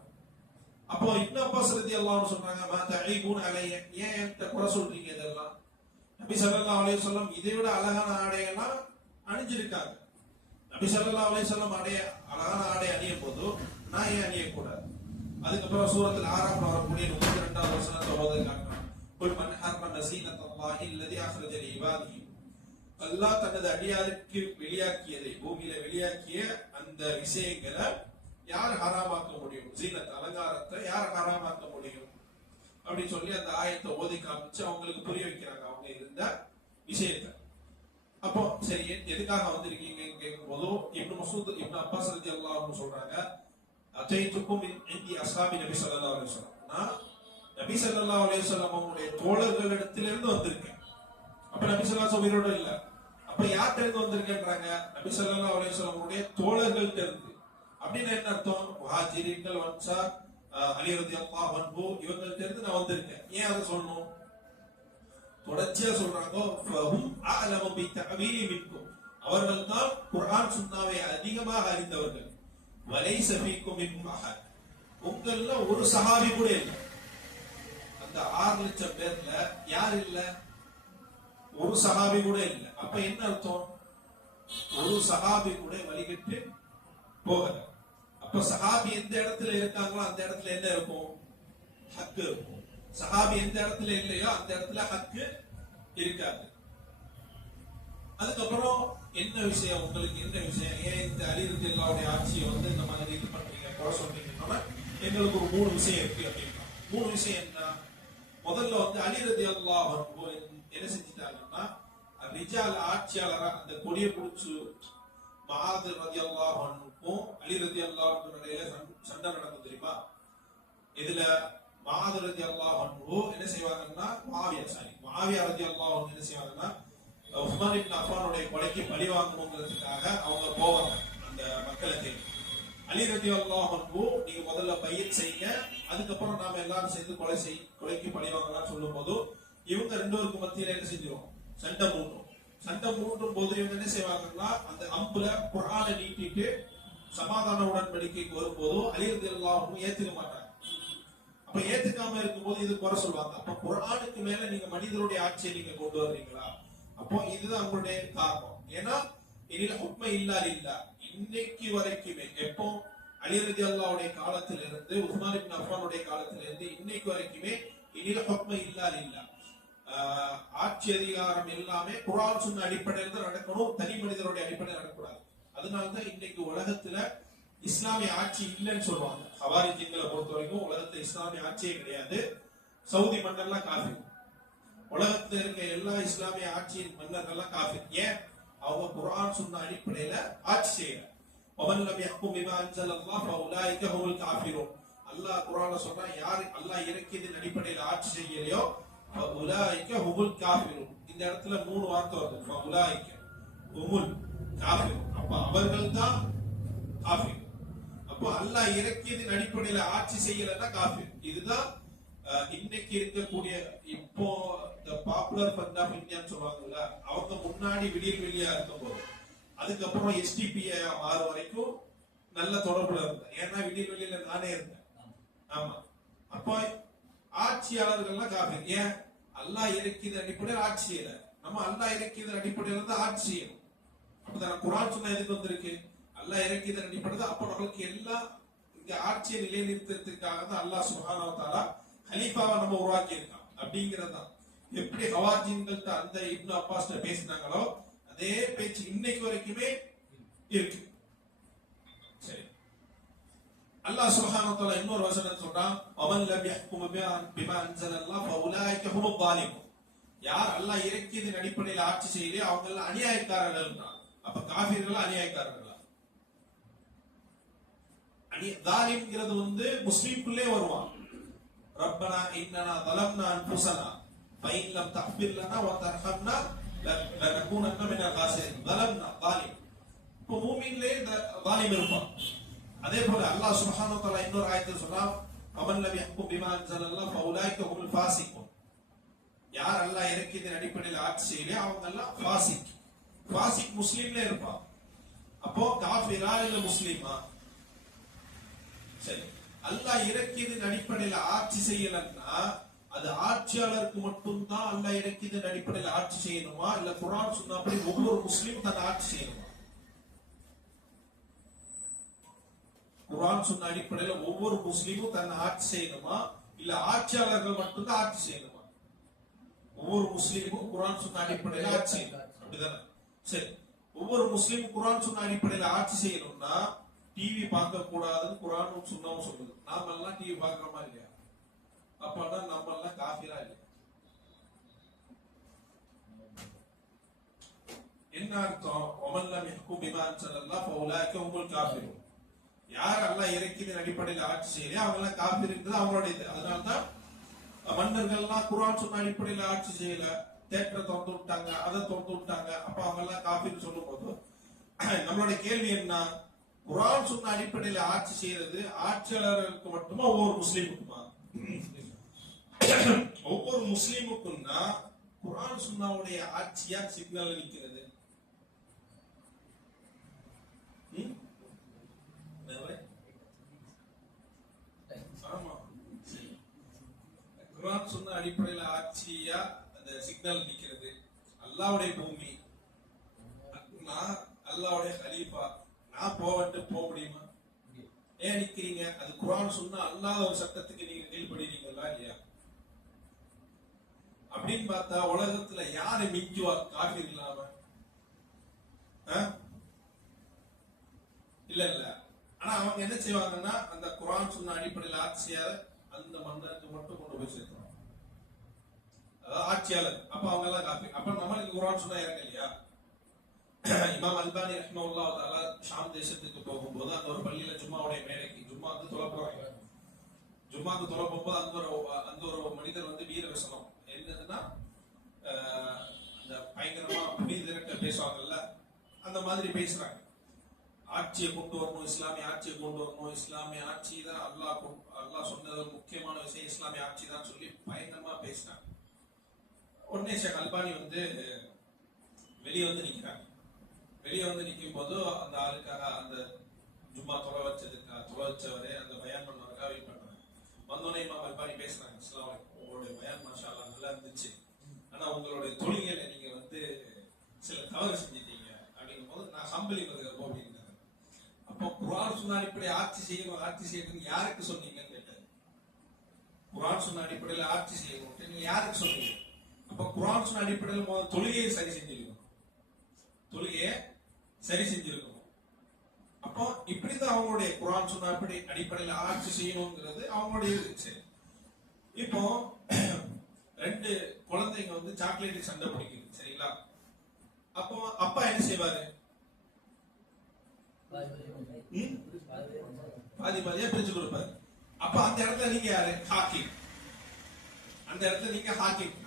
அப்போ இப்னு அப்பாஸ் ரலியல்லாஹு சொல்றாங்க, மா தஈபூன அலைய, ஏன் என்கிட்ட குறை சொல்றீங்க? இதெல்லாம் நபி ஸல்லல்லாஹு அலைஹி வஸல்லம் இதை விட அழகான ஆடையெல்லாம் அணிஞ்சிருக்காங்க. நபி ஸல்லல்லாஹு அலைஹி வஸல்லம் அழகான ஆடை அணியும் போது நான் ஏன் அணியக்கூடாது? அதுக்கப்புறம் சூரத்தில் ஆறாம் வரக்கூடிய 32வது வசனத்தை ஓத காட்டுறான். குல் மன் ஹர்ம நஸீனத்தல்லாஹி அல்லதி அக்ரஜ லிஇபாதிஹி. அல்லாஹ் தனது அடியாருக்கு வெளியாக்கியதை, பூமியில வெளியாக்கிய அந்த விஷயங்களை யார் ஹராமாக்க முடியும்? ஜீனத், அலங்காரத்தை யார் ஹராமாக்க முடியும் அப்படின்னு சொல்லி அந்த ஆயத்தை ஓதி காமிச்சு அவங்களுக்கு புரிய வைக்கிறாங்க அவங்க இருந்த விஷயத்தை. அப்போ சரி, எதுக்காக வந்திருக்கீங்க கேட்கும் போது இப்னு மசூத் இப்னு அப்பாஸ் ரலியல்லாஹு அன்ஹு சொல்றாங்க, அதைத்துக்கும் இந்தி அஸ்ஹாபி நபி ஸல்லல்லாஹு அலைஹி வஸல்லம், நான் நபி ஸல்லல்லாஹு அலைஹி வஸல்லம் அவங்களுடைய தோழர்களிடத்திலிருந்து வந்திருக்கேன். அப்ப நபி ஸல்லல்லாஹு அலைஹி வஸல்லம் உயிரோட இல்ல. அப்ப யார்கிட்ட இருந்து வந்திருக்கேன்றாங்க? நபி ஸல்லல்லாஹு அலைஹி வஸல்லம் அவங்களுடைய தோழர்கள்ட்ட இருந்து. அப்படின்னு என்ன அர்த்தம்? முஹாஜிரின்கள், அன்சார், அலி ரலியல்லாஹு அன்ஹு இவங்கள்ட்ட இருந்து நான் வந்திருக்கேன். ஏன் அதை சொல்லணும்? தொடர்ச்சியா சொல்றாங்க, ஃபஹும் அஅலமு பித்தஅவீலி மின்கும், அவர்கள் தான் குர்ஆன் சுன்னாவை அதிகமாக அறிந்தவர்கள். வலைஸ ஃபீக்கும் மின்ஹும் அஹத், உங்கள்ல ஒரு சஹாபி கூட இல்லை. அந்த 6 லட்சம் பேர்ல யார் இல்ல? ஒரு சஹாபி கூட இல்ல. அப்ப என்ன அர்த்தம்? ஒரு சஹாபி கூட வழிகட்டு போகல. அப்ப சஹாபி எந்த இடத்துல இருக்காங்களோ அந்த இடத்துல என்ன இருக்கும்? ஹக்கு இருக்கும். சஹாபி எந்த இடத்துல இல்லையோ அந்த இடத்துல ஹக்கு இருக்காது. அதுக்கப்புறம் என்ன விஷயம்? உங்களுக்கு என்ன விஷயம்? ஏன் இந்த அலி ரலியல்லாஹு ஆட்சியை வந்து இந்த மாதிரி இது பண்றீங்க, குறை சொல்றீங்கன்னா எங்களுக்கு ஒரு 3 விஷயம் இருக்கு அப்படின்னா. 3 விஷயம் என்ன? முதல்ல வந்து அலி ரலியல்லாஹு அன்ஹு என்ன செஞ்சிட்டாங்கன்னா, ரிஜால் ஆட்சியாளரா அந்த கொடியை பிடிச்சு மஆத் ரலியல்லாஹு அன்ஹுக்கும் அலி ரலியல்லாஹு அன்ஹு இடையில சண்டை நடக்கும் தெரியுமா? இதுல மஆத் ரலியல்லாஹு அன்ஹு என்ன செய்வாங்கன்னா, முஆவியா ரலியல்லாஹு அன்ஹு என்ன செய்வாங்கன்னா, உஸ்மான் இப்னு அஃபானுடைய கொலைக்கு பழி வாங்கணுங்கிறதுக்காக அவங்க போவாங்க அந்த மக்களை தேடி. அலி ரலியல்லாஹு அன்ஹு நீங்க முதல்ல பையத் செய்யுங்க, அதுக்கப்புறம் நாம எல்லாரும் சேர்ந்து கொலைக்கு பழிவாங்கலாம் சொல்லும் போது இவங்க ரெண்டு பேருக்கு மத்தியில என்ன செஞ்சிரும், சண்டை மூண்டும் போது இவங்க என்ன செய்வாங்கன்னா அந்த அம்புல குர்ஆனை நீட்டிட்டு சமாதான உடன்படிக்கைக்கு வரும்போது அலி ரலியல்லாஹு அன்ஹு ஏத்துக்க மாட்டாங்க. அப்ப ஏத்துக்காம இருக்கும்போது இது குறை சொல்லுவாங்க. அப்ப குர்ஆனுக்கு மேல நீங்க மனிதருடைய ஆட்சியை நீங்க கொண்டு வர்றீங்களா? அப்போ இதுதான் உங்களுடைய காரணம். ஏன்னா இனில உண்மை இல்லா இன்னைக்கு வரைக்குமே எப்போ அலி ரலியல்லாஹுடைய காலத்துல இருந்து உஸ்மான் இப்னு அஃபானுடைய காலத்துல இருந்து இன்னைக்கு வரைக்குமே இனில உண்மை இல்லா ஆட்சி அதிகாரம் எல்லாமே குர்ஆன் சுன்னா அடிப்படையில் தான் நடக்கணும், தனி மனிதருடைய அடிப்படையில் நடக்கக்கூடாது. அதனாலதான் இன்னைக்கு உலகத்துல இஸ்லாமிய ஆட்சி இல்லைன்னு சொல்லுவாங்க. ஹவாரிஜிங்களை பொறுத்த வரைக்கும் உலகத்துல இஸ்லாமிய ஆட்சியே கிடையாது. சவுதி மன்னர்லாம் காஃபிர், உலகத்துல இருக்க எல்லா இஸ்லாமிய ஆட்சியின் மன்னர்கள்லாம் காஃபிர். ஏன்? அவங்க குர்ஆன் சுன்னா அடிப்படையில ஆட்சி செய்யல. வமன் லம் யஹ்கும் பிமா அன்ஸலல்லாஹு ஃபஉலாயிக ஹுமுல் காஃபிரூன். அல்லாஹ் குர்ஆன்ல சொல்றா, யார் அல்லாஹ் இறக்கியதின் அடிப்படையில ஆட்சி செய்யலையோ ஃபஉலாயிக ஹுமுல் காஃபிரூன். இந்த இடத்துல 3 வார்த்தை வருது, ஃபஉலாயிக ஹுமுல் காஃபிரூன். அப்ப அவர்கள் தான் காஃபிர். அப்போ அல்லாஹ் இறக்கியதின் அடிப்படையில ஆட்சி செய்யலன்னா காஃபிர். இதுதான் இன்னைக்கு இருக்கக்கூடிய இப்போ இந்த பாப்புலர் ஃபண்ட் ஆஃப் இந்தியான்னு சொல்லுவாங்கல்ல, அவங்க முன்னாடி வெளியா இருக்கும்போது அதுக்கப்புறம் எஸ்டிபிஐ மாறு வரைக்கும் நல்ல தொடர்புல இருந்தேன். ஏன்னா வெளியில நானே இருந்தேன். ஆமா, அப்போ ஆட்சியாளர்கள்லாம் காஃபிர். ஏன்? அல்லாஹ் இறக்கியதன் அடிப்படையில் ஆட்சி செய்யல, நம்ம அல்லாஹ் இறக்கியதன் அடிப்படையில தான் ஆட்சி செய்யணும். அப்பதான் குர்ஆன் சுன்னா எதுக்கு வந்திருக்கு? அல்லாஹ் இறக்கியதன் அடிப்படையில். அப்போ நம்மளுக்கு எல்லாம் இங்க ஆட்சியை நிலைநிறுத்தத்துக்காக தான் அல்லாஹ் சுப்ஹானஹு வ தஆலா கலீஃபாவை நம்ம உருவாக்கி இருக்கான். அப்படிங்கறதுதான் எப்படி ஹவாரிஜின்கள்ட்ட அந்த இப்னு அப்பாஸ் பேசினாங்களோ அதே பேச்சு இன்னைக்கு வரைக்குமே இருக்கு. சரி, அல்லாஹ் சுப்ஹானஹு வ தஆலா இன்னொரு வசனம் சொல்றான், வமன் லம் யஹ்கும் பிமா அன்ஸலல்லாஹு ஃபஉலாயிக ஹுமுல் ஸாலிமூன். யார் அல்லாஹ் இறக்கியதின் அடிப்படையில் ஆட்சி செய்யலையோ அவங்க எல்லாம் அநியாயக்காரர்கள். அப்ப காஃபிர்கள் அநியாயக்காரர்களா? தாலிம்ங்கிறது முஸ்லிம்குள்ளே வருவான். ரப்பனா இன்னனா ظلمنا انفسنا فإن لم تغفر لنا وترحمنا لنكونن من الخاسرين. ظلمنا ظالم. இப்போ மூமின்லயே ظالم இருப்பான். அதே போல அல்லாஹ் சுப்ஹானஹு வ தஆலா இன்னொரு ஆயத்தில் சொல்றான், வமன் லம் யஹ்கும் பிமா அன்ஸலல்லாஹு ஃபஉலாயிக ஹுமுல் ஃபாசிகூன். யார் அல்லாஹ் இறக்கியதின் அடிப்படையில் ஆட்சி செய்யலையோ அவங்க எல்லாம் ஃபாசிக். ஃபாசிக் முஸ்லிம்ல இருப்பான். அப்போ காஃபிரா இல்ல முஸ்லிமா? சரி, அல்லாஹ் இறக்கியதின் அடிப்படையில் ஆட்சி செய்யலன்னா அது ஆட்சியாளருக்கு மட்டும்தான் அல்லாஹ் இறக்கியதின் அடிப்படையில் ஆட்சி செய்யணுமா, இல்ல குர்ஆன் சுன்னாப்படி ஒவ்வொரு முஸ்லிம் தன் ஆட்சி செய்யணுமா? குர்ஆன் சுன்னா அடிப்படையில் ஒவ்வொரு முஸ்லிமும் தன் ஆட்சி செய்யணுமா, இல்ல ஆட்சியாளர்கள் மட்டும்தான் ஆட்சி செய்யணுமா? ஒவ்வொரு முஸ்லிமும் குர்ஆன் சுன்னா அடிப்படையில் ஆட்சி செய்யணும், அப்படிதானே? சரி, ஒவ்வொரு முஸ்லிமும் குர்ஆன் சுன்னா அடிப்படையில் ஆட்சி செய்யணும்னா டிவி பார்க்க கூடாதுன்னு குர்ஆனும் சுன்னாவும் சொல்லுது. நாம எல்லாம் டிவி பார்க்கறோமா இல்லையா? அப்பனா நம்ம எல்லாம் காஃபிரா இல்லையா? என்ன அர்த்தம்? வமன் லம் யஹ்கும் பிமா அன்ஸலல்லாஹு ஃபஉலாயிக ஹுமுல் காஃபிரூன். யார் அல்லாஹ் இறக்கியதின் அடிப்படையில் ஆட்சி செய்யலையோ அவங்க எல்லாம் காஃபிர்ன்றது அவங்களுடைய இது. அதனால்தான் மன்னர்கள்லாம் குர்ஆன் சுன்னா அடிப்படையில் ஆட்சி செய்யல, தேட்டரை திறந்து விட்டாங்க, அதை திறந்து விட்டாங்க. அப்ப அவங்க எல்லாம் காஃபிர்னு சொல்லும் போது நம்மளுடைய கேள்வி என்ன? குர்ஆன் சுன்னா அடிப்படையில் ஆட்சி செய்யறது ஆட்சியாளர்களுக்கு மட்டுமா, ஒவ்வொரு முஸ்லீமுக்குமா? ஒவ்வொரு முஸ்லீமுக்கும்னா குர்ஆன் சுன்னாவுடைய ஆட்சியா சிக்னல் நிக்கிறது. ஆமா, குர்ஆன் சுன்னா அடிப்படையில் ஆட்சியா அந்த சிக்னல் நிக்கிறது. அல்லாஹ்வுடைய பூமி, நான் அல்லாஹ்வுடைய கலீஃபா, நான் போக முடியுமா? ஏன் நிக்கிறீங்க? அது குர்ஆன் சுன்னா அல்லாத ஒரு சட்டத்துக்கு நீங்க கீழ்படுறீங்களா இல்லையா? அப்படின்னு பார்த்தா உலகத்துல யாரு மிஞ்சுவா காஃபிர் இல்லாம? இல்ல. ஆனா அவங்க என்ன செய்வாங்கன்னா அந்த குர்ஆன் சுன்னா அடிப்படையில் ஆட்சியாளர் அந்த மன்னருக்கு மட்டும் கொண்டு போய் சேர்த்துவாங்க. அதாவது ஆட்சியாளர். அப்ப அவங்க எல்லாம் காஃபிர். அப்ப நம்மளுக்கு குர்ஆன் சுன்னா இறங்க இல்லையா? இமாம் அல்பானி ரஹ்மத்துல்லாஹி தஆலா ஷாம் தேசத்துக்கு போகும்போது அந்த ஒரு பள்ளியில ஜும்மாவுடைய மேடைக்கு ஜும்மாக்கு தொழ போறாங்க. ஜும்மாக்கு தொழ போகும்போது அந்த ஒரு மனிதர் வீர வசனம் என்னதுன்னா அந்த பயங்கரமா புனித பேசுவாங்கல்ல, அந்த மாதிரி பேசுறாங்க. ஆட்சியை கொண்டு வரணும், இஸ்லாமிய ஆட்சியை கொண்டு வரணும், இஸ்லாமிய ஆட்சி தான் அல்லாஹ் சொன்னது முக்கியமான விஷயம், இஸ்லாமிய ஆட்சி தான் சொல்லி பயங்கரமா பேசினாங்க. உடனே ஷேக் அல்பானி வந்து வெளியே வந்து நிக்கிறாங்க. வெளியே வந்து நிற்கும் போது அந்த ஆளுக்காக அந்த ஜும்மா தொலை வச்சவரே அந்த பயான் பண்ணவருக்காக வெயிட் பண்றாங்க. வந்தோடனே இமாம் அல்பானி பேசுறாங்க, அஸ்ஸலாமு அலைக்கும், உங்களுடைய பயான் மாஷா அல்லாஹ் நல்லா இருந்துச்சு, ஆனா உங்களுடைய தொழுகையில நீங்க வந்து சில தவறு செஞ்சிட்டீங்க அப்படிங்கும் போது நான் ஹம்பலி வருகிறப்போ அப்படின்னாரு. அப்போ குர்ஆன் சொன்ன அடிப்படையில் ஆட்சி செய்யணும் யாருக்கு சொன்னீங்கன்னு கேட்டாரு. குர்ஆன் சொன்ன அடிப்படையில் ஆட்சி செய்யணும் நீங்க யாருக்கு சொன்னீங்க? அப்ப குர்ஆன் சொன்ன அடிப்படையில் முதல் தொழுகையை சரி செஞ்சிருக்கணும், தொழுகையை சரி செஞ்சிருக்கணும். அப்போ இப்படிதான் அவங்களுடைய குர்ஆன் சொன்ன அடிப்படையில் ஆட்சி செய்யணுங்கிறது அவங்களுடைய சரி. இப்போ 2 குழந்தைங்க வந்து சாக்லேட் சண்டை பிடிக்குது, சரிங்களா? அப்போ அப்பா என்ன செய்வாரு? பாதி பாதியா பிரிச்சு கொடுப்பாரு. அப்ப அந்த இடத்துல நீங்க யாரு? ஹாக்கிம். அந்த இடத்துல நீங்க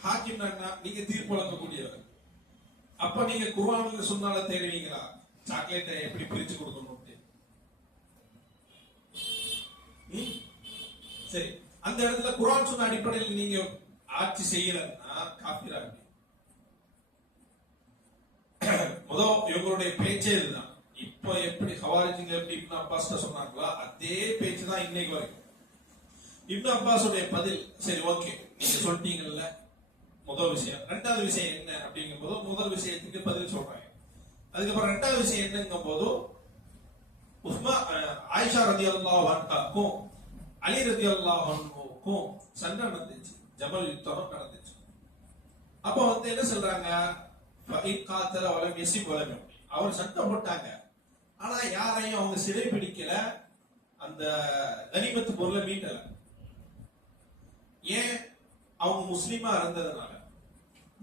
ஹாக்கிம் நீங்க தீர்ப்பு வழங்கக்கூடியவர். அப்ப நீங்க குர்ஆன்ல சொன்னால தேடுவீங்களா சாக்லேட்டை எப்படி பிரிச்சு கொடுக்கணும்? சரி, அந்த இடத்துல குர்ஆன் சொன்ன அடிப்படையில் நீங்க ஆட்சி செய்யலன்னா காஃபிரா இருக்கு. முதல் இவங்களுடைய பேச்சே இதுதான். இப்ப எப்படி ஹவாரிஜிங்க எப்படி இப்னு அப்பாஸ் சொன்னாங்களோ அதே பேச்சு தான் இன்னைக்கு வரைக்கும். இப்னு அப்பாஸுடைய பதில், சரி ஓகே நீங்க சொல்லிட்டீங்கல்ல முதல் விஷயம், 2வது விஷயம் என்ன அப்படிங்கும் போது முதல் விஷயத்துக்கு பதில் சொல்றாங்க. அதுக்கப்புறம் 2வது விஷயம் என்னங்கும் போது ஆயிஷா ரலியல்லாஹு அன்ஹாக்கும் அலி ரலியல்லாஹு அன்ஹுக்கும் சண்டை நடந்துச்சு, ஜமல் யுத்தம் நடந்துச்சு. அப்ப வந்து என்ன சொல்றாங்க, அவர் சண்டை போட்டாங்க, ஆனா யாரையும் அவங்க சிறை பிடிக்கல, அந்த கனிமத்து பொருளை மீட்டல. ஏன்? அவங்க முஸ்லிமா இருந்ததுனால.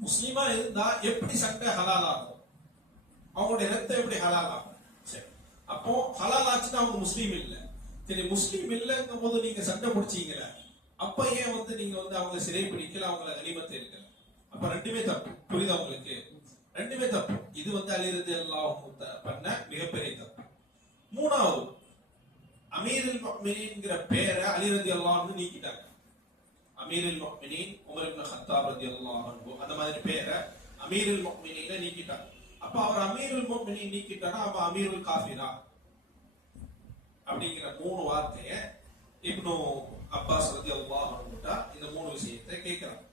முஸ்லிமா இருந்தா எப்படி சண்டை ஹலால் ஆகும்? அவங்களுடைய ரத்தம் எப்படி ஹலால் ஆகும்? சரி, அப்போ ஹலால் ஆச்சுன்னா அவங்க முஸ்லீம் இல்ல. சரி, முஸ்லீம் இல்லங்கும் போது நீங்க சண்டை பிடிச்சீங்கல, அப்ப ஏன் வந்து நீங்க வந்து அவங்க சிறை பிடிக்கல, அவங்கள கனிமத்தை எடுக்கல? அப்ப 2மே தப்பு. புரியுதா உங்களுக்கு? 2மே தப்பு. இது வந்து அலி ரலியல்லாஹு பண்ண மிகப்பெரிய தப்பு. 3வது, அமீருல் முஃமினீன்ங்கிற பேரை அலி ரலியல்லாஹு அன்ஹு நீக்கிட்டாங்க. அமீருல் முஃமினீன் உமர் இப்னு கத்தாப் ரலியல்லாஹு அன்ஹு அந்த மாதிரி பேரை அமீருல் முஃமினீனை நீக்கிட்டாங்க. அப்ப அவர் அமீருல் முஃமினீன் நீக்கிட்டானா அப்ப அமீருல் காஃபிரா அப்படிங்கிற 3 வார்த்தையை இப்னு அப்பாஸ் ரலியல்லாஹு அன்ஹு இந்த 3 விஷயத்தை கேட்கிறாங்க.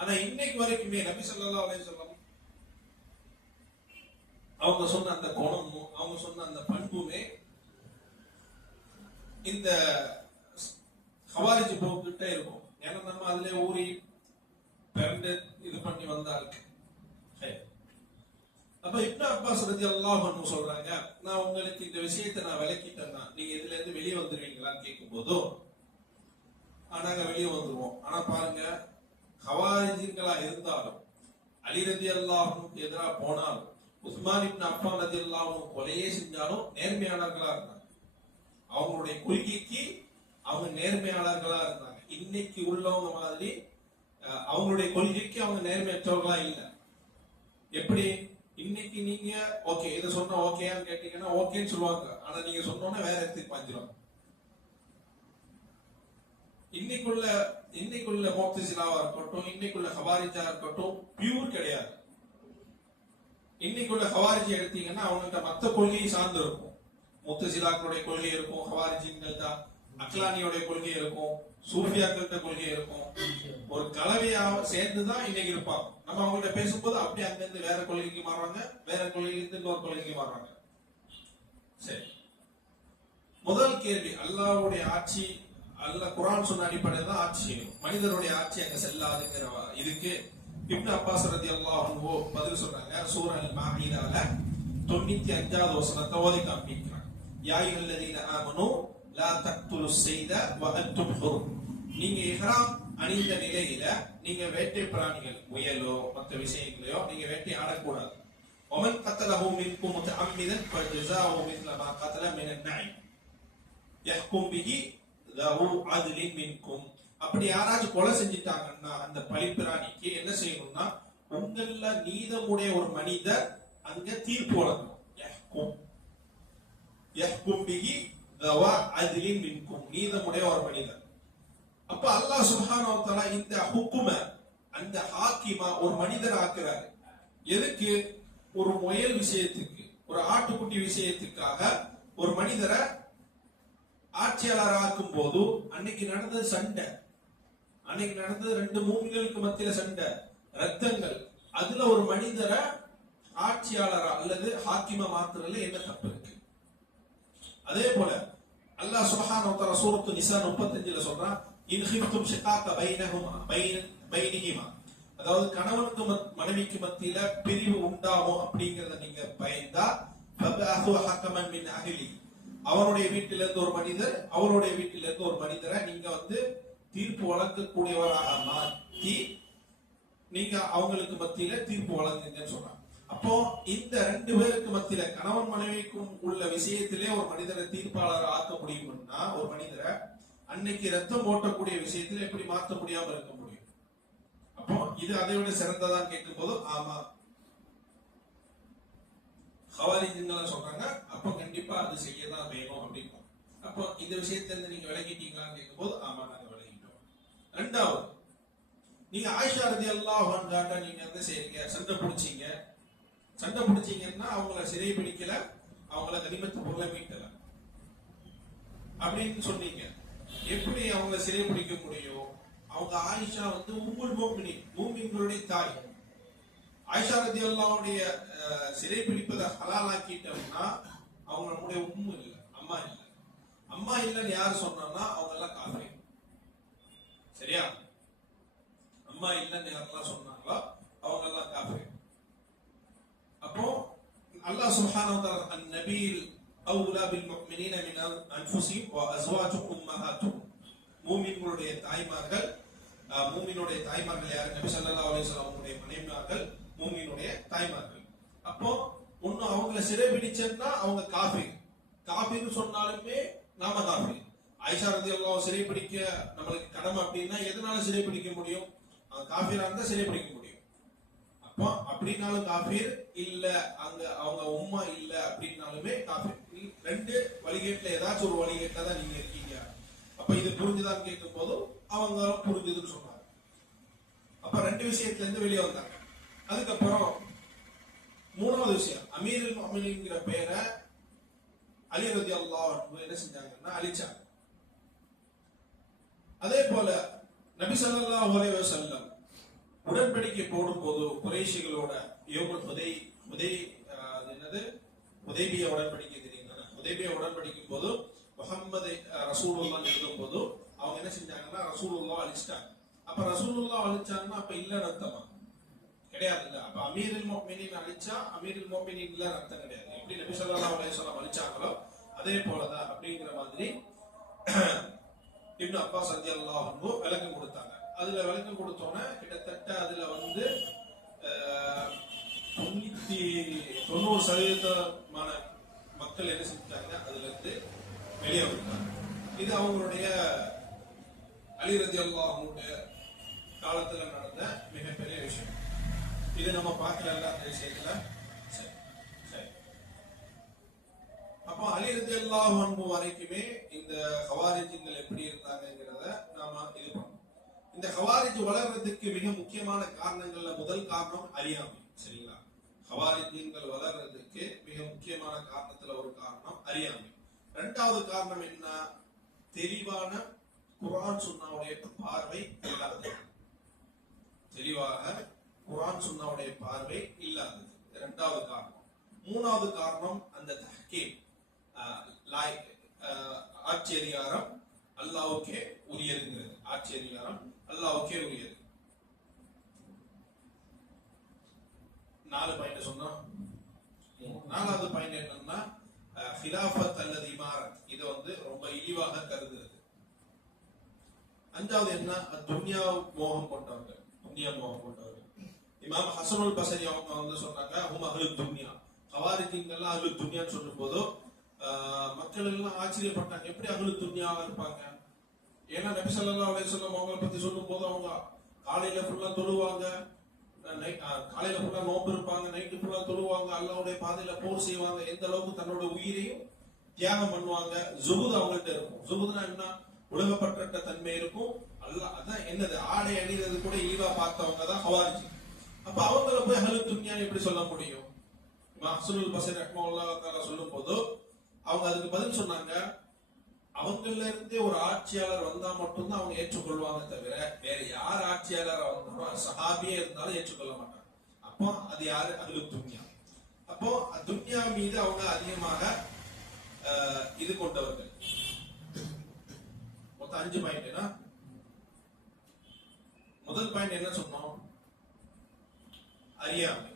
ஆனா இன்னைக்கு வரைக்குமே நபி ஸல்லல்லாஹு அலைஹி வஸல்லம் அவங்க சொன்ன அந்த குணமும் அவங்க சொன்ன அந்த பண்புமே இந்த ஹவாரிஜ் போக்கிட்ட இருக்கும். ஏன்னா நம்ம அதுல ஊறி பிறந்து இது பண்ணி வந்தாளுக்கு. அப்ப இப்னு அப்பாஸ் ரலியல்லாஹு அன்ஹு சொல்றாங்க, நான் உங்களுக்கு இந்த விஷயத்தை நான் விளக்கிட்டேன்னா நீங்க இதுல இருந்து வெளியே வந்துருவீங்களான்னு கேட்கும் போதோ நாங்க வெளியே வந்துருவோம். ஆனா பாருங்க, ஹவாரிஜின்களா இருந்தாலும் அலி ரலியல்லாஹு அன்ஹுக்கு எதிராக போனாலும் உஸ்மான் இப்னு அஃபான் ரலியல்லாஹு அன்ஹு கொலையே செஞ்சாலும் நேர்மையாளர்களா இருந்தாங்க. அவங்களுடைய கொள்கைக்கு அவங்க நேர்மையாளர்களா இருந்தாங்க. இன்னைக்கு உள்ளவங்க மாதிரி அவங்களுடைய கொள்கைக்கு அவங்க நேர்மையற்றவர்களா இல்ல. எப்படி? இன்னைக்கு நீங்க ஓகே இதை சொன்னா ஓகேன்னு கேட்டீங்கன்னா ஓகேன்னு சொல்லுவாங்க, ஆனா நீங்க சொன்னோன்னா வேற இடத்துக்கு பாஞ்சிரும். இன்னைக்குள்ள முஅ்தஸிலாவா இருக்கட்டும், இன்னைக்குள்ள ஹவாரிஜா இருக்கட்டும், பியூர் கிடையாது. இன்னைக்குள்ள ஹவாரிஜி எடுத்தீங்கன்னா அவங்கள்ட்ட மத்த கொள்கையை சார்ந்து இருக்கும். முஅ்தஸிலாக்களுடைய கொள்கை இருக்கும், ஹவாரிஜிங்கள்ட்ட அக்லானியோட கொள்கை இருக்கும், சூஃபியாக்கள்கிட்ட கொள்கை இருக்கும். ஒரு கலவையா சேர்ந்துதான் இன்னைக்கு இருப்பாங்க. நம்ம அவங்கள்ட்ட பேசும்போது அப்படியே அங்கிருந்து வேற கொள்கைக்கு மாறுறாங்க, வேற கொள்கையிலிருந்து இன்னொரு கொள்கைக்கு மாறுறாங்க. சரி, முதல் கேள்வி, அல்லாஹ்வுடைய ஆட்சி, அல்லாஹ் குர்ஆன் சொன்ன அடிப்படையில் தான் ஆட்சி செய்யணும், மனிதருடைய ஆட்சி அங்க செல்லாதுங்கிற இதுக்கு இப்னு அப்பாஸ் ரலியல்லாஹு அன்ஹு பதில் சொல்றாங்க. சூரா அல் மாஇதால 95வது வசனத்தை ஓதி காண்பிக்கிறாங்க. யா அய்யுஹல்லதீன ஆமனூ லா தக்துலுஸ் ஸைத வ அன்தும் ஹுர். நீங்க இஹ்ராம் அணிந்த நிலையில நீங்க வேட்டை பிராணிகள், முயலோ மற்ற விஷயங்களையோ நீங்க வேட்டை ஆடக்கூடாது. வமன் கத்தலஹு மின்கும் முத்தஅம்மிதன் ஃபஜஸாஹு மிஸ்ல மா கத்தல மினன் நஇம் யஹ்கும் பிஹி தவு அத்லின் மின்கும். அப்படி யாராச்சும் கொலை செஞ்சிட்டாங்கன்னா அந்த பலிப்பிராணிக்கு என்ன செய்யணும்னா உங்கள நீதமுடைய ஒரு மனிதர் அங்க தீர்ப்பு வழங்கணும். யஹ்கும் யஹ்கும் பிஹி தவா அத்லின் மின்கும், நீதமுடைய ஒரு மனிதர். அப்ப அல்லாஹ் சுப்ஹானஹு வ தஆலா இந்த ஹுக்கும, அந்த ஹாக்கிமா ஒரு மனிதர் ஆக்குறாரு. எதுக்கு? ஒரு முயல் விஷயத்துக்கு, ஒரு ஆட்டுக்குட்டி விஷயத்துக்காக ஒரு மனிதரை ஆட்சியாளர் ஆக்கும் போது அன்னைக்கு நடந்தது சண்டை. அன்னைக்கு நடந்தது ரெண்டு மூமின்களுக்கு மத்தியில சண்டை, ரத்தங்கள். அதுல ஒரு மனிதரை ஆட்சியாளரா அல்லது ஹாக்கிமா மாத்துறதுல என்ன தப்பு இருக்கு? அதே போல அல்லாஹ் சுப்ஹானஹு வ தஆலா சூரத்து நிசா 35ல சொல்றான், இன் ஹிஃப்தும் ஷிகாக பைனஹுமா, அதாவது கணவனுக்கு மனைவிக்கு மத்தியில பிரிவு உண்டாமோ அப்படிங்கறத நீங்க பயந்தா, ஃபபஅஹு ஹக்கமன் மின் அஹ்லி, அவருடைய வீட்டில இருந்து ஒரு மனிதர், அவருடைய வீட்டில இருந்து ஒரு மனிதரை நீங்க தீர்ப்பு வழங்கக்கூடியவராக மாற்றி நீங்க அவங்களுக்கு மத்தியில தீர்ப்பு வழங்குங்கன்னு சொல்றாங்க. அப்போ இந்த ரெண்டு பேருக்கு மத்தியில, கணவன் மனைவிக்கும் உள்ள விஷயத்திலே ஒரு மனிதரை தீர்ப்பாளராக ஆக்க முடியும்னா, ஒரு மனிதரை அன்னைக்கு ரத்தம் ஓட்டக்கூடிய விஷயத்துல எப்படி மாற்ற முடியாம இருக்க முடியும்? அப்போ இது அதை விட சிறந்ததான் கேட்கும் போது ஆமா ஹவாரிஜின்கள சொல்றாங்க, அப்ப கண்டிப்பா அது செய்யதான் வேணும் அப்படின்னு. அப்போ இந்த விஷயத்துல இருந்து நீங்க விலகிட்டீங்களான்னு கேட்கும் போது ஆமா நாங்க விலகிட்டோம். ரெண்டாவது, நீங்க ஆயிஷா ரலியல்லாஹு அன்ஹா நீங்க செய்றீங்க, சண்டை பிடிச்சீங்கன்னா அவங்கள சிறை பிடிக்கல, அவங்கள கனிமத்து பொருளை மீட்டல அப்படின்னு சொன்னீங்க. எப்படி அவங்க சிறை பிடிக்க முடியும்? அவங்க ஆயிஷா உம்முல் முஃமினீன், மூமின்களுடைய தாய். ஆயிஷா ரலியல்லாஹுடைய சிறை பிடிப்பதை ஹலாலாக்கிட்டோம்னா அவங்க நம்முடைய உம்மு இல்ல, அம்மா இல்ல. அம்மா இல்லன்னு யார் சொன்னா அவங்க எல்லாம் காஃபிர். சரியா? அம்மா இல்லன்னு யாரெல்லாம் சொன்னாங்களோ அவங்க எல்லாம் காஃபிர். அப்போ அல்லாஹ் சுப்ஹானஹு வ தஆலா அன்-நபியில் அவுலா பில் முஃமினீன மின் அன்ஃபுஸிஹிம் வ அஸ்வாஜுஹும் உம்மஹாத்துஹும், மூமின்களுடைய தாய்மார்கள், மூமினுடைய தாய்மார்கள் யாரு? நபி ஸல்லல்லாஹு அலைஹி வஸல்லம் அவங்களுடைய மனைவிமார்கள் மூமினுடைய தாய்மார்கள். அப்போ ஒண்ணு அவங்கள சிறை பிடிச்சா அவங்க காஃபிர். காஃபிர்னு சொன்னாலுமே நாம காஃபிர். ஆயிஷா ரலியல்லாஹு சிறை பிடிக்க நம்மளுக்கு கடமை அப்படின்னா எதனால சிறை பிடிக்க முடியும்? காஃபிரா இருந்தா சிறை பிடிக்க முடியும். அப்போ அப்படின்னாலும் காஃபிர் இல்ல, அங்க அவங்க உம்மா இல்ல அப்படின்னாலுமே காஃபிர். ரெண்டு வழிகேட்டுல ஏதாச்சும் ஒரு வழிகேட்டுல தான் நீங்க இருக்கீங்க. அப்ப இது புரிஞ்சுதான் கேட்கும் போதும் அவங்க புரிஞ்சுதுன்னு சொன்னாங்க. அப்ப ரெண்டு விஷயத்துல இருந்து வெளியே வந்தாங்க. அதுக்கப்புறம் மூணாவது விஷயம், அமீருல் முஃமினீன்ங்கிற பேரை அலி ரலியல்லாஹு அன்ஹு என்ன செஞ்சாங்கன்னா அழிச்சாங்க. அதே போல நபி ஸல்லல்லாஹு அலைஹி வஸல்லம் உடன்படிக்கை போடும் போது குறைஷிகளோட ஹுதைபியா உடன்படிக்கை தெரியுங்களா? ஹுதைபியா உடன்படிக்கும் போது முஹம்மது ரசூலுல்லாஹ் எழுதும் போது அவங்க என்ன செஞ்சாங்கன்னா ரசூலுல்லாஹ் அழிச்சிட்டாங்க. அப்ப ரசூலுல்லாஹ் அழிச்சாங்கன்னா அப்ப இல்ல அர்த்தமா? கிடையாது. இல்ல. அப்ப அமீருல் முஃமினீன் அழிச்சா அமீருல் முஃமினீன் இல்ல அர்த்தம் கிடையாது. எப்படி நபி ஸல்லல்லாஹு அலைஹி வஸல்லம் அழிச்சாங்களோ அதே போலதான் அப்படிங்கிற மாதிரி இப்னு அப்பாஸ் ரலியல்லாஹு அன்ஹு விளக்கம் கொடுத்தாங்க. அதுல விளக்கம் கொடுத்தோன்னே கிட்டத்தட்ட அதுல 90% மக்கள் என்ன செஞ்சாங்க, அதுல இருந்து வெளியே வந்தாங்க. இது அவங்களுடைய அலி ரலியல்லாஹு அன்ஹுடைய காலத்துல நடந்த மிகப்பெரிய விஷயம். இது நம்ம பார்க்கல அந்த விஷயத்துல. அப்போ அலி ரலியல்லாஹு அன்ஹு வரைக்குமே இந்த ஹவாரிஜின்கள் எப்படி இருந்தாங்கிறத நாம இது பண்ணோம். இந்த ஹவாரிஜ் வளர்றதுக்கு மிக முக்கியமான காரணங்கள்ல முதல் காரணம் அறியாமை. சரிங்களா? ஹவாரிஜின்கள் வளர்றதுக்கு மிக முக்கியமான காரணத்துல ஒரு காரணம் அறியாமை. இரண்டாவது காரணம் என்ன? தெளிவான குர்ஆன் சுன்னாவுடைய பார்வை இல்லாதது. தெளிவாக குர்ஆன் சுன்னாவுடைய பார்வை இல்லாதது இரண்டாவது காரணம். மூணாவது காரணம் அந்த தஹ்கீம், ஆட்சி அதிகாரம் அல்லாஹ்வுக்கே உரியதுங்கிறது. ஆட்சி அதிகாரம் அல்லாஹ்வுக்கே உரியது. 4 பாயிண்ட் சொன்னா, நாலாவது பாயிண்ட் என்னன்னா ஹிலாஃபத் அல்லது இமாரத், இதை ரொம்ப இழிவாக கருதுறது. அஞ்சாவது என்ன? துன்யா மோகம் கொண்டவர்கள், துன்யா மோகம் கொண்டவர்கள். இமாம் ஹசனுல் பஸரி அவங்க சொன்னாங்க, ஹும் அஹ்லுத் துன்யா. ஹவாரிஜின்கள் அஹ்லுத் துன்யான்னு சொல்லும் போது மக்கள் எல்லாம் ஆச்சரியப்பட்டாங்க, எப்படி அஹ்லுத் துன்யாவா இருப்பாங்க? ஏன்னா நபி ஸல்லல்லாஹு அலைஹி வஸல்லம் அவங்களை பத்தி சொல்லும் போது அவங்க காலையில ஃபுல்லா தொழுவாங்க, காலையில ஃபுல்லா நோன்பு இருப்பாங்க, நைட்டு ஃபுல்லா தொழுவாங்க, அல்லாஹ்வுடைய பாதையில போர் செய்வாங்க. எந்த அளவுக்கு தன்னோட உயிரையும் தியாகம் பண்ணுவாங்க. ஜுஹுத் அவங்கள்ட்ட இருக்கும். ஜுஹுத்னா என்ன? உலகப்பற்ற தன்மை இருக்கும். அல்லாஹ் அதான் என்னது, ஆடை அணிகிறது கூட இழிவா பார்த்தவங்க தான் ஹவாரிஜி. அப்ப அவங்கள போய் அஹ்லு துன்யான்னு எப்படி சொல்ல முடியும்? ஹஸனுல் பஸரி ரஹ்மத்துல்லாஹி தஆலா சொல்லும் போது அவங்க அதுக்கு பதில் சொன்னாங்க, அவங்கள இருந்தே ஒரு ஆட்சியாளர் வந்தா மட்டும்தான் அவங்க ஏற்றுக்கொள்வாங்க, தவிர வேற யார் ஆட்சியாளரா வந்தாலும் சஹாபியே இருந்தாலும் ஏற்றுக்கொள்ள மாட்டாங்க. அப்போ அது யாரு? அஹ்லு துன்யா. அப்போ துன்யா மீது அவங்க அதிகமாக இது கொண்டவர்கள். மொத்தம் 5 பாயிண்ட். முதல் பாயிண்ட் என்ன சொன்னோம்? அறியாமை.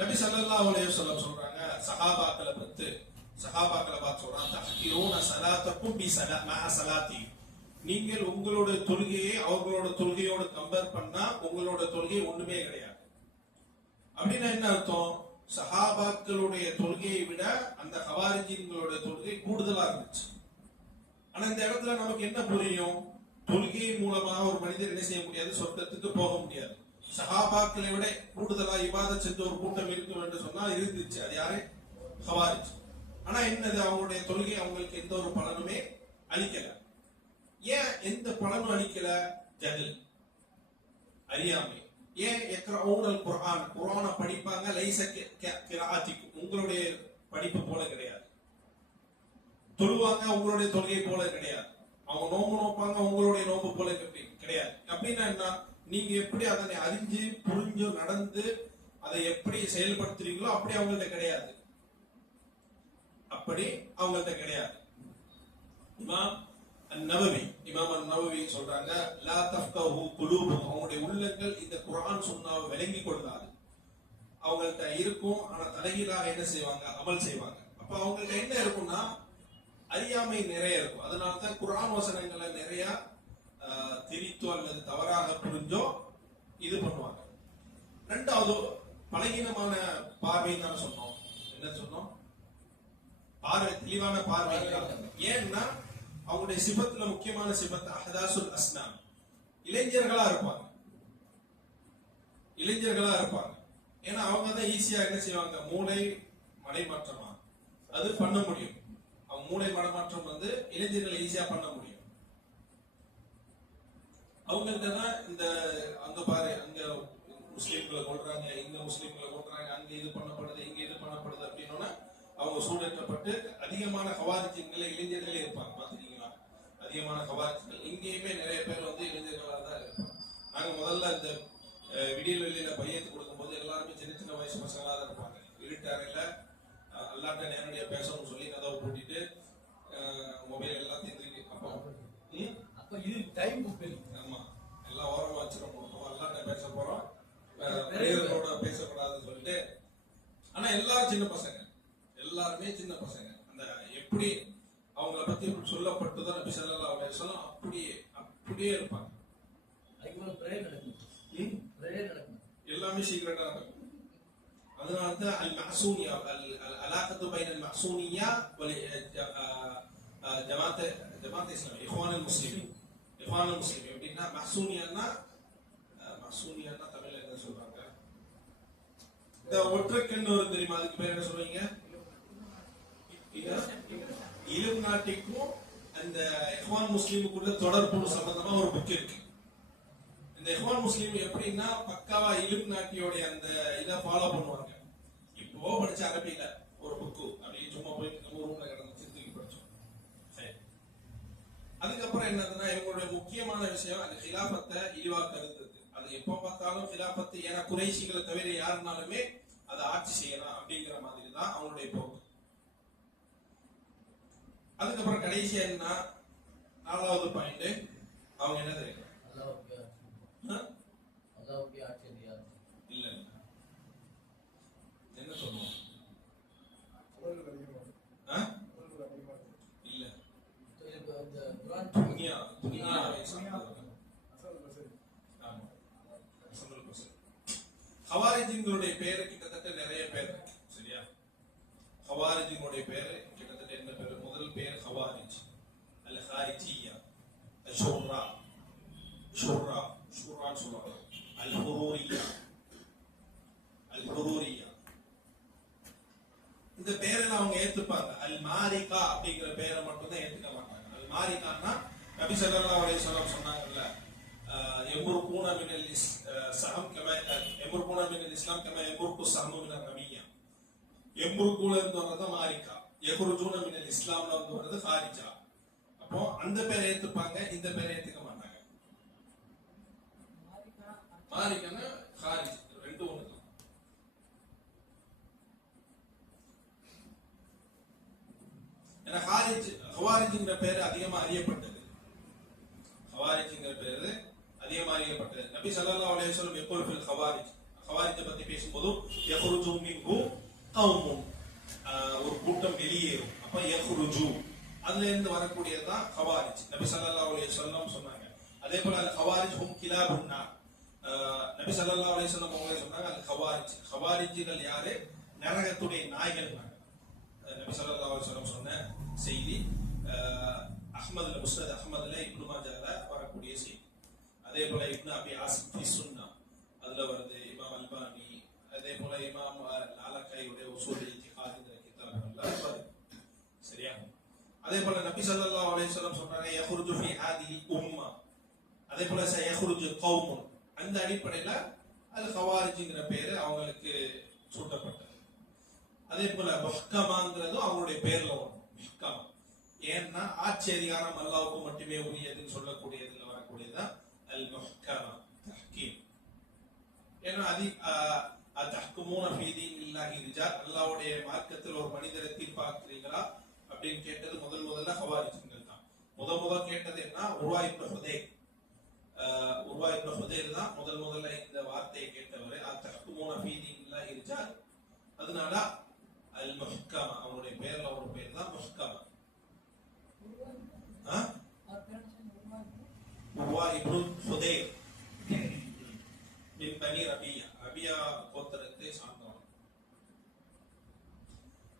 நபி ஸல்லல்லாஹு அலைஹி வஸல்லம் சொல்றாங்க, சஹாபாக்களை பார்த்து சொல்றாங்க, தஹ்கிரூன ஸலாத்தக்கும் பி ஸலாத்தி. நீங்கள் உங்களுடைய தொழுகையை அவர்களோட தொழுகையோடு கம்பேர் பண்ணா உங்களோட தொழுகை ஒண்ணுமே கிடையாது. அப்படின்னா என்ன அர்த்தம்? சஹாபாக்களுடைய தொழுகையை விட அந்த ஹவாரிஜின்களுடைய தொழுகை கூடுதலா இருந்துச்சு. ஆனா இந்த இடத்துல நமக்கு என்ன புரியும்? தொழுகை மூலமாக ஒரு மனிதர் என்ன செய்ய முடியாது? சொர்க்கத்துக்கு போக முடியாது. சஹாபாக்களை விட கூடுதலா இபாதத் செஞ்ச ஒரு கூட்டம் இருக்கும் என்று சொன்னால் இருந்துச்சு. அது யாரு? ஹவாரிஜ். ஆனா என்னது? அவங்களுடைய தொழுகை அவங்களுக்கு எந்த ஒரு பலனுமே அளிக்கல. ஏன் எந்த பலனும் அளிக்கல? ஜஹல், அறியாமை. ஏன்? யக்ரஊனல் குர்ஆன், குர்ஆனை படிப்பாங்க, லைஸ கிராஅத்திக்கும், உங்களுடைய படிப்பு போல கிடையாது. தொழுவாங்க, உங்களுடைய தொழுகை போல கிடையாது. அவங்க நோம்பு நோப்பாங்க, உங்களுடைய நோம்பு போல கிடையாது. அப்படின்னா என்ன? நீங்க எப்படி அதனை அறிஞ்சு புரிஞ்சு நடந்து அதை எப்படி செயல்படுத்துறீங்களோ அப்படி அவங்கள்ட்ட கிடையாது. அப்படி அவங்கள்ட்ட கிடையாது. இமாம் அன்-நவவி சொல்றாங்க, லா தஃப்கஹு குலூபுஹும், அவங்களுடைய உள்ளங்கள் இந்த குர்ஆன் சுன்னாவை விளங்கி கொள்ளாது. அவங்கள்ட்ட இருக்கும், ஆனா தலைகீழாக என்ன செய்வாங்க? அமல் செய்வாங்க. அப்ப அவங்கள்ட்ட என்ன இருக்கும்னா அறியாமை நிறைய இருக்கும். அதனால தான் குர்ஆன் வசனங்களை நிறைய திரித்தோ அல்லது தவறாக புரிஞ்சோ இது பண்ணுவாங்க. ரெண்டாவது, பலகீனமான பார்வை தான் சொன்னோம். என்ன சொன்னோம்? பார்வை, தெளிவான பார்வை. ஏன்னா அவங்களுடைய சிபத்துல முக்கியமான சிபத்து அஹதாசுல் அஸ்னாம். இளைஞர்களா இருப்பாங்க. ஏன்னா அவங்க தான் ஈஸியா என்ன செய்வாங்க? மூளை மடைமாற்றமா அது பண்ண முடியும். அவங்க மூளை மடைமாற்றம் இளைஞர்களை ஈஸியா பண்ண முடியும். அவங்கள்ட்ட தான் இந்த அங்க பாரு, அங்க முஸ்லீம்களை கொள்றாங்க, இங்க முஸ்லீம்களை கொள்றாங்க, அங்க இது பண்ணப்படுது, இங்க இது பண்ணப்படுது அப்படின்னா அவங்க சூழற்றப்பட்டு அதிகமான ஹவாரிஜின்களை இளைஞர்களே இருப்பாங்க. பாத்துக்கீங்களா? அதிகமான ஹவாரிஜின்கள் இங்கேயுமே நிறைய பேர் இளைஞர்களாக தான் இருப்பாங்க. நாங்க முதல்ல இந்த விடியல் வெளியில பையத்து கொடுக்கும் போது எல்லாருமே சின்ன சின்ன வயசு பசங்களா தான் இருப்பாங்க. இருட்டாரையில அல்லாட்ட நேரடியா பேசணும்னு சொல்லி கதவை பூட்டிட்டு மொபைல் எல்லாத்தையும் தூக்கி அப்ப இது டைம் புக். ஆமா, எல்லாம் ஓரமா வச்சிருக்கோம். அல்லாட்ட பேச போறோம், பேசக்கூடாதுன்னு சொல்லிட்டு. ஆனா எல்லாரும் சின்ன பசங்க, எல்லாருமே சின்ன பசங்க. அந்த எப்படி அவங்கள பத்தி சொல்லப்பட்டுதான் நபி ஸல்லல்லாஹு அலைஹி வஸல்லம் அப்படியே இருப்பாங்க. எல்லாமே சீக்கிரட்டா நடக்கும். அதனால தான் அல் மஅசூனியா, அலாகத்து பைன அல் மஅசூனியா வல் ஜமாத் இஸ்லாமிய, இஹ்வானுல் முஸ்லிமீன். எப்படின்னா மஅசூனியான்னா தமிழ்ல என்ன சொல்றாங்க? இந்த ஒற்றைக்கண்ணு ஒரு தெரியுமா? அதுக்கு பேர் என்ன சொல்றீங்க? இலும் நாட்டிக்கும் அந்த இஹ்வான் முஸ்லிமுக்குள்ள தொடர்பு சம்பந்தமா ஒரு புக் இருக்கு. இந்த இஹ்வான் முஸ்லிம் எப்படின்னா பக்காவா இலும் நாட்டியோட அந்த இதை ஃபாலோ பண்ணுவாங்க. இப்போ படிச்ச அரபியில ஒரு புக்கு அப்படியே சும்மா போய் நம்ம ரூம்ல கிடந்து சிந்திக்கு படிச்சோம். சரி, அதுக்கப்புறம் என்னதுன்னா இவங்களுடைய முக்கியமான விஷயம் அந்த ஹிலாபத்தை இழிவா கருத்துது. அது எப்ப பார்த்தாலும் ஹிலாபத்து, ஏன்னா குறைஷிகளை தவிர யாருனாலுமே அதை ஆட்சி செய்யலாம் அப்படிங்கிற மாதிரி தான் அவங்களுடைய போக்கு. அதுக்கப்புறம் கடைசியா என்ன, 4வது பாயிண்ட், அவங்க என்ன தெரியும்? இல்ல என்ன சொல்லுவோம்? இல்ல துனியா ஹவாரிஜின்களுடைய பேரு கிட்டத்தட்ட நிறைய பேர் இருக்கு. சரியா? ஹவாரிஜினுடைய பேரு கிட்டத்தட்ட என்ன பேரு? முதல் பேர் ஹவாரிஜ், அல் ஹாரிஜியா, ஷுர்ரான்னு சொல்லுவாங்க, அல் ஹுரூரியா. இந்த பேரெல்லாம் அவங்க ஏத்துப்பாங்க. அல் மாரிகா அப்படிங்கிற பேரை மட்டும் தான் ஏத்துக்க மாட்டாங்க. அல் மாரிகான்னா நபி ஸல்லல்லாஹு அலைஹி வஸல்லம் சொன்னாங்கல்ல, يمرقون من السهم كما يمرقون من الاسلام كما يمرق السهم من الرمية. يمرقون இருந்து வரது மாரிகா, يخرجون من الاسلام இருந்து வரது خارجா. அப்போ அந்த பேரை ஏத்துப்பாங்க, இந்த பேரை ஏத்துக்க மாட்டாங்க. மாரிகானா خارج ரெண்டும் ஒண்ணுதான். ஏன்னா ஹவாரிஜ்ங்கிற பேரு அதிகமா அறியப்பட்டது. ஹவாரிஜ்ங்கிற பேரு அதிகமா அறியப்பட்டது. நபி ஸல்லல்லாஹு அலைஹி வஸல்லம் யகூல் ஃபில் ஹவாரிஜ், ஹவாரிஜ் பத்தி பேசும்போது யஹ்ருஜு மின்ஹு கௌமுன், ஒரு கூட்டம் வெளியேறும். அப்ப யஹ்ருஜு அதுல இருந்து வரக்கூடியதுதான் ஹவாரிஜ். நபி ஸல்லல்லாஹு அலைஹி வஸல்லம் சொன்னாங்க. அதே போல அல் ஹவாரிஜ் ஹும் கிலாபுன் நார், நபி ஸல்லல்லாஹு அலைஹி வஸல்லம் அவங்க சொன்னாங்க அல் ஹவாரிஜ், ஹவாரிஜ்கள் யாரு? நரகத்துடைய நாய்கள். நபி ஸல்லல்லாஹு அலைஹி வஸல்லம் சொன்ன செய்தி அஹ்மதுல, முஸ்னத் அஹ்மதுல, இப்னு மாஜால வரக்கூடிய செய்தி. அதே போல இப்னு அபி ஆசிம் ஃபி சுன்னா அதுல வருது. இமாம் அல்பானி, அதே போல இமாம் லாலகாயுடைய உசூல் இத்திஹாத்ங்கிற கிதாபுல வருது. சரியா? அதே போல நபி ஸல்லல்லாஹு அலைஹி வஸல்லம் சொல்றாங்க யஹ்ருஜு ஃபி ஹாதிஹி உம்மா, அதே போல சயஹ்ருஜு கௌமுன். அந்த அடிப்படையில அல் ஹவாரிஜ்ங்கிற பேரு அவங்களுக்கு சூட்டப்பட்டது. அதே போல முஹ்கமாங்கிறதும் அவங்களுடைய பேர்ல வரும். முஹ்கமா ஏன்னா ஆட்சி அதிகாரம் அல்லாஹ்வுக்கு மட்டுமே உரியதுன்னு சொல்லக்கூடியதுல வரக்கூடியதுதான் அல் முஹ்கமா, தஹ்கீம். ஏன்னா தஹ்குமூன ஃபீ தீனில்லாஹி ரிஜால், அல்லாஹ்வுடைய மார்க்கத்தில் ஒரு மனிதரை தீர்ப்பாக்குறீங்களா அப்படின்னு கேட்டது முதல்ல ஹவாரிஜ்கள் தான். முதல் கேட்டது என்ன? உர்வா இப்னு ஹுதைர். உர்வா இப்னு ஹுதைர் தான் முதல்ல இந்த வார்த்தையை கேட்டவர். தஹ்குமூன ஃபீ தீனில்லாஹி ரிஜால், அதனால அல் முஹ்கமா அவங்களுடைய பேர்ல ஒரு பேர் தான் முஹ்கமா. உர்வா இப்னு ஹுதைர் மின் பனி ரபியா, ரபியா கோத்திரத்தை சார்ந்தவன்.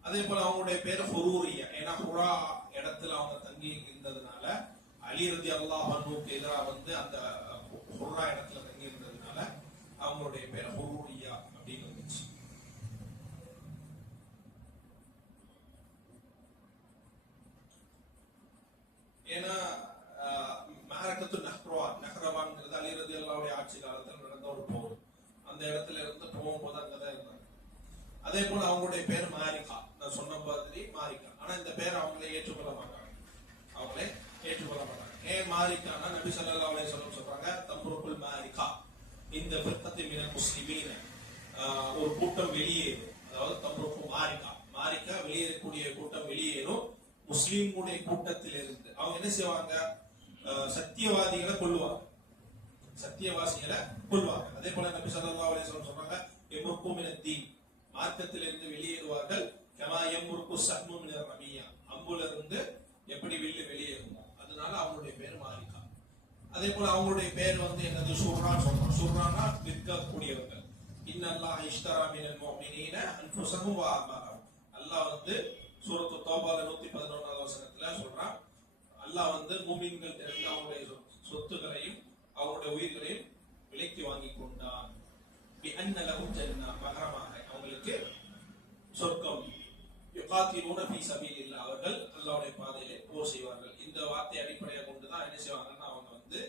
அதே போல அவங்களுடைய பேர் ஹுரூரியா, ஏன்னா ஹுரா இடத்துல அவங்க தங்கி இருந்ததுனால அலி ரலியல்லாஹு அன்ஹுக்கு எதிராக வந்து அந்த ஹுரா இடத்துல தங்கி இருந்ததுனால அவங்களுடைய பேர் ஹுரூரியா அப்படின்னு வந்துச்சு. ஏன்னா மஹரகத்து நஹ்ரவான்ங்கிறது அலி ரலியல்லாஹுடைய ஆட்சி காலத்தில் நடந்த ஒரு போர். அந்த இடத்துல இருந்து போகும்போது அங்கதான் இருந்தாங்க. அதே போல அவங்களுடைய பேர் மாரிகா, நான் சொன்ன மாதிரி மாரிகா. ஆனா இந்த பேர் அவங்களே ஏற்றுக்கொள்ள மாட்டாங்க. ஏன் மாரிகானா நபி ஸல்லல்லாஹு அலைஹி வஸல்லம் சொல்றாங்க தம்ருக்குல் மாரிகா இந்த ஃபிர்கத்தி மினல் முஸ்லிமீன, ஒரு கூட்டம் வெளியேறும். அதாவது தம்ருக்கு மாரிகா வெளியேறக்கூடிய கூட்டம் வெளியேறும் முஸ்லிம்களுடைய கூட்டத்தில் இருந்து. அவங்க என்ன செய்வாங்க? சத்தியவாதிகளை கொல்லுவாங்க, சத்தியவாசிகளை கொல்வாங்க. அதே போல நபி ஸல்லல்லாஹு அலைஹி வஸல்லம் சொல்றாங்க யம்ருக்கு மினத் தீன், மார்க்கத்தில் இருந்து வெளியேறுவார்கள். கமா யம்ருக்கு ஸஹ்மு மினர் ரமியா, அம்புல இருந்து எப்படி வெளியேறுமோ. அதனால அவங்களுடைய பேர் மாரிகா. அதே போல அவங்களுடைய பேர் வந்து என்னது? ஷுர்ரான்னு சொல்றோம். ஷுர்ரானா விற்கக்கூடியவர்கள். இன்னல்லாஹ் இஷ்தரா மினல் முஃமினீன அன்ஃபுஸஹும் வ அம்வாலஹும். அல்லாஹ் வந்து சூரத்து தௌபால 111வது வசனத்துல சொல்றான், அல்லாஹ் வந்து மூமின்கள் இருந்து அவங்களுடைய சொத்துக்களையும் அவங்களுடைய உயிர்களையும் விலைக்கு வாங்கி கொண்டான். பிஅன்ன லஹும் ஜன்னா, மகரமாக அவங்களுக்கு சொர்க்கம். யுகாத்திலூன ஃபீ சபீலில்லாஹ், அவர்கள் அல்லாஹ்வுடைய பாதையிலே போர் செய்வார்கள். இந்த வார்த்தை அடிப்படையாக கொண்டுதான் என்ன செய்வாங்கன்னா அவங்க வந்து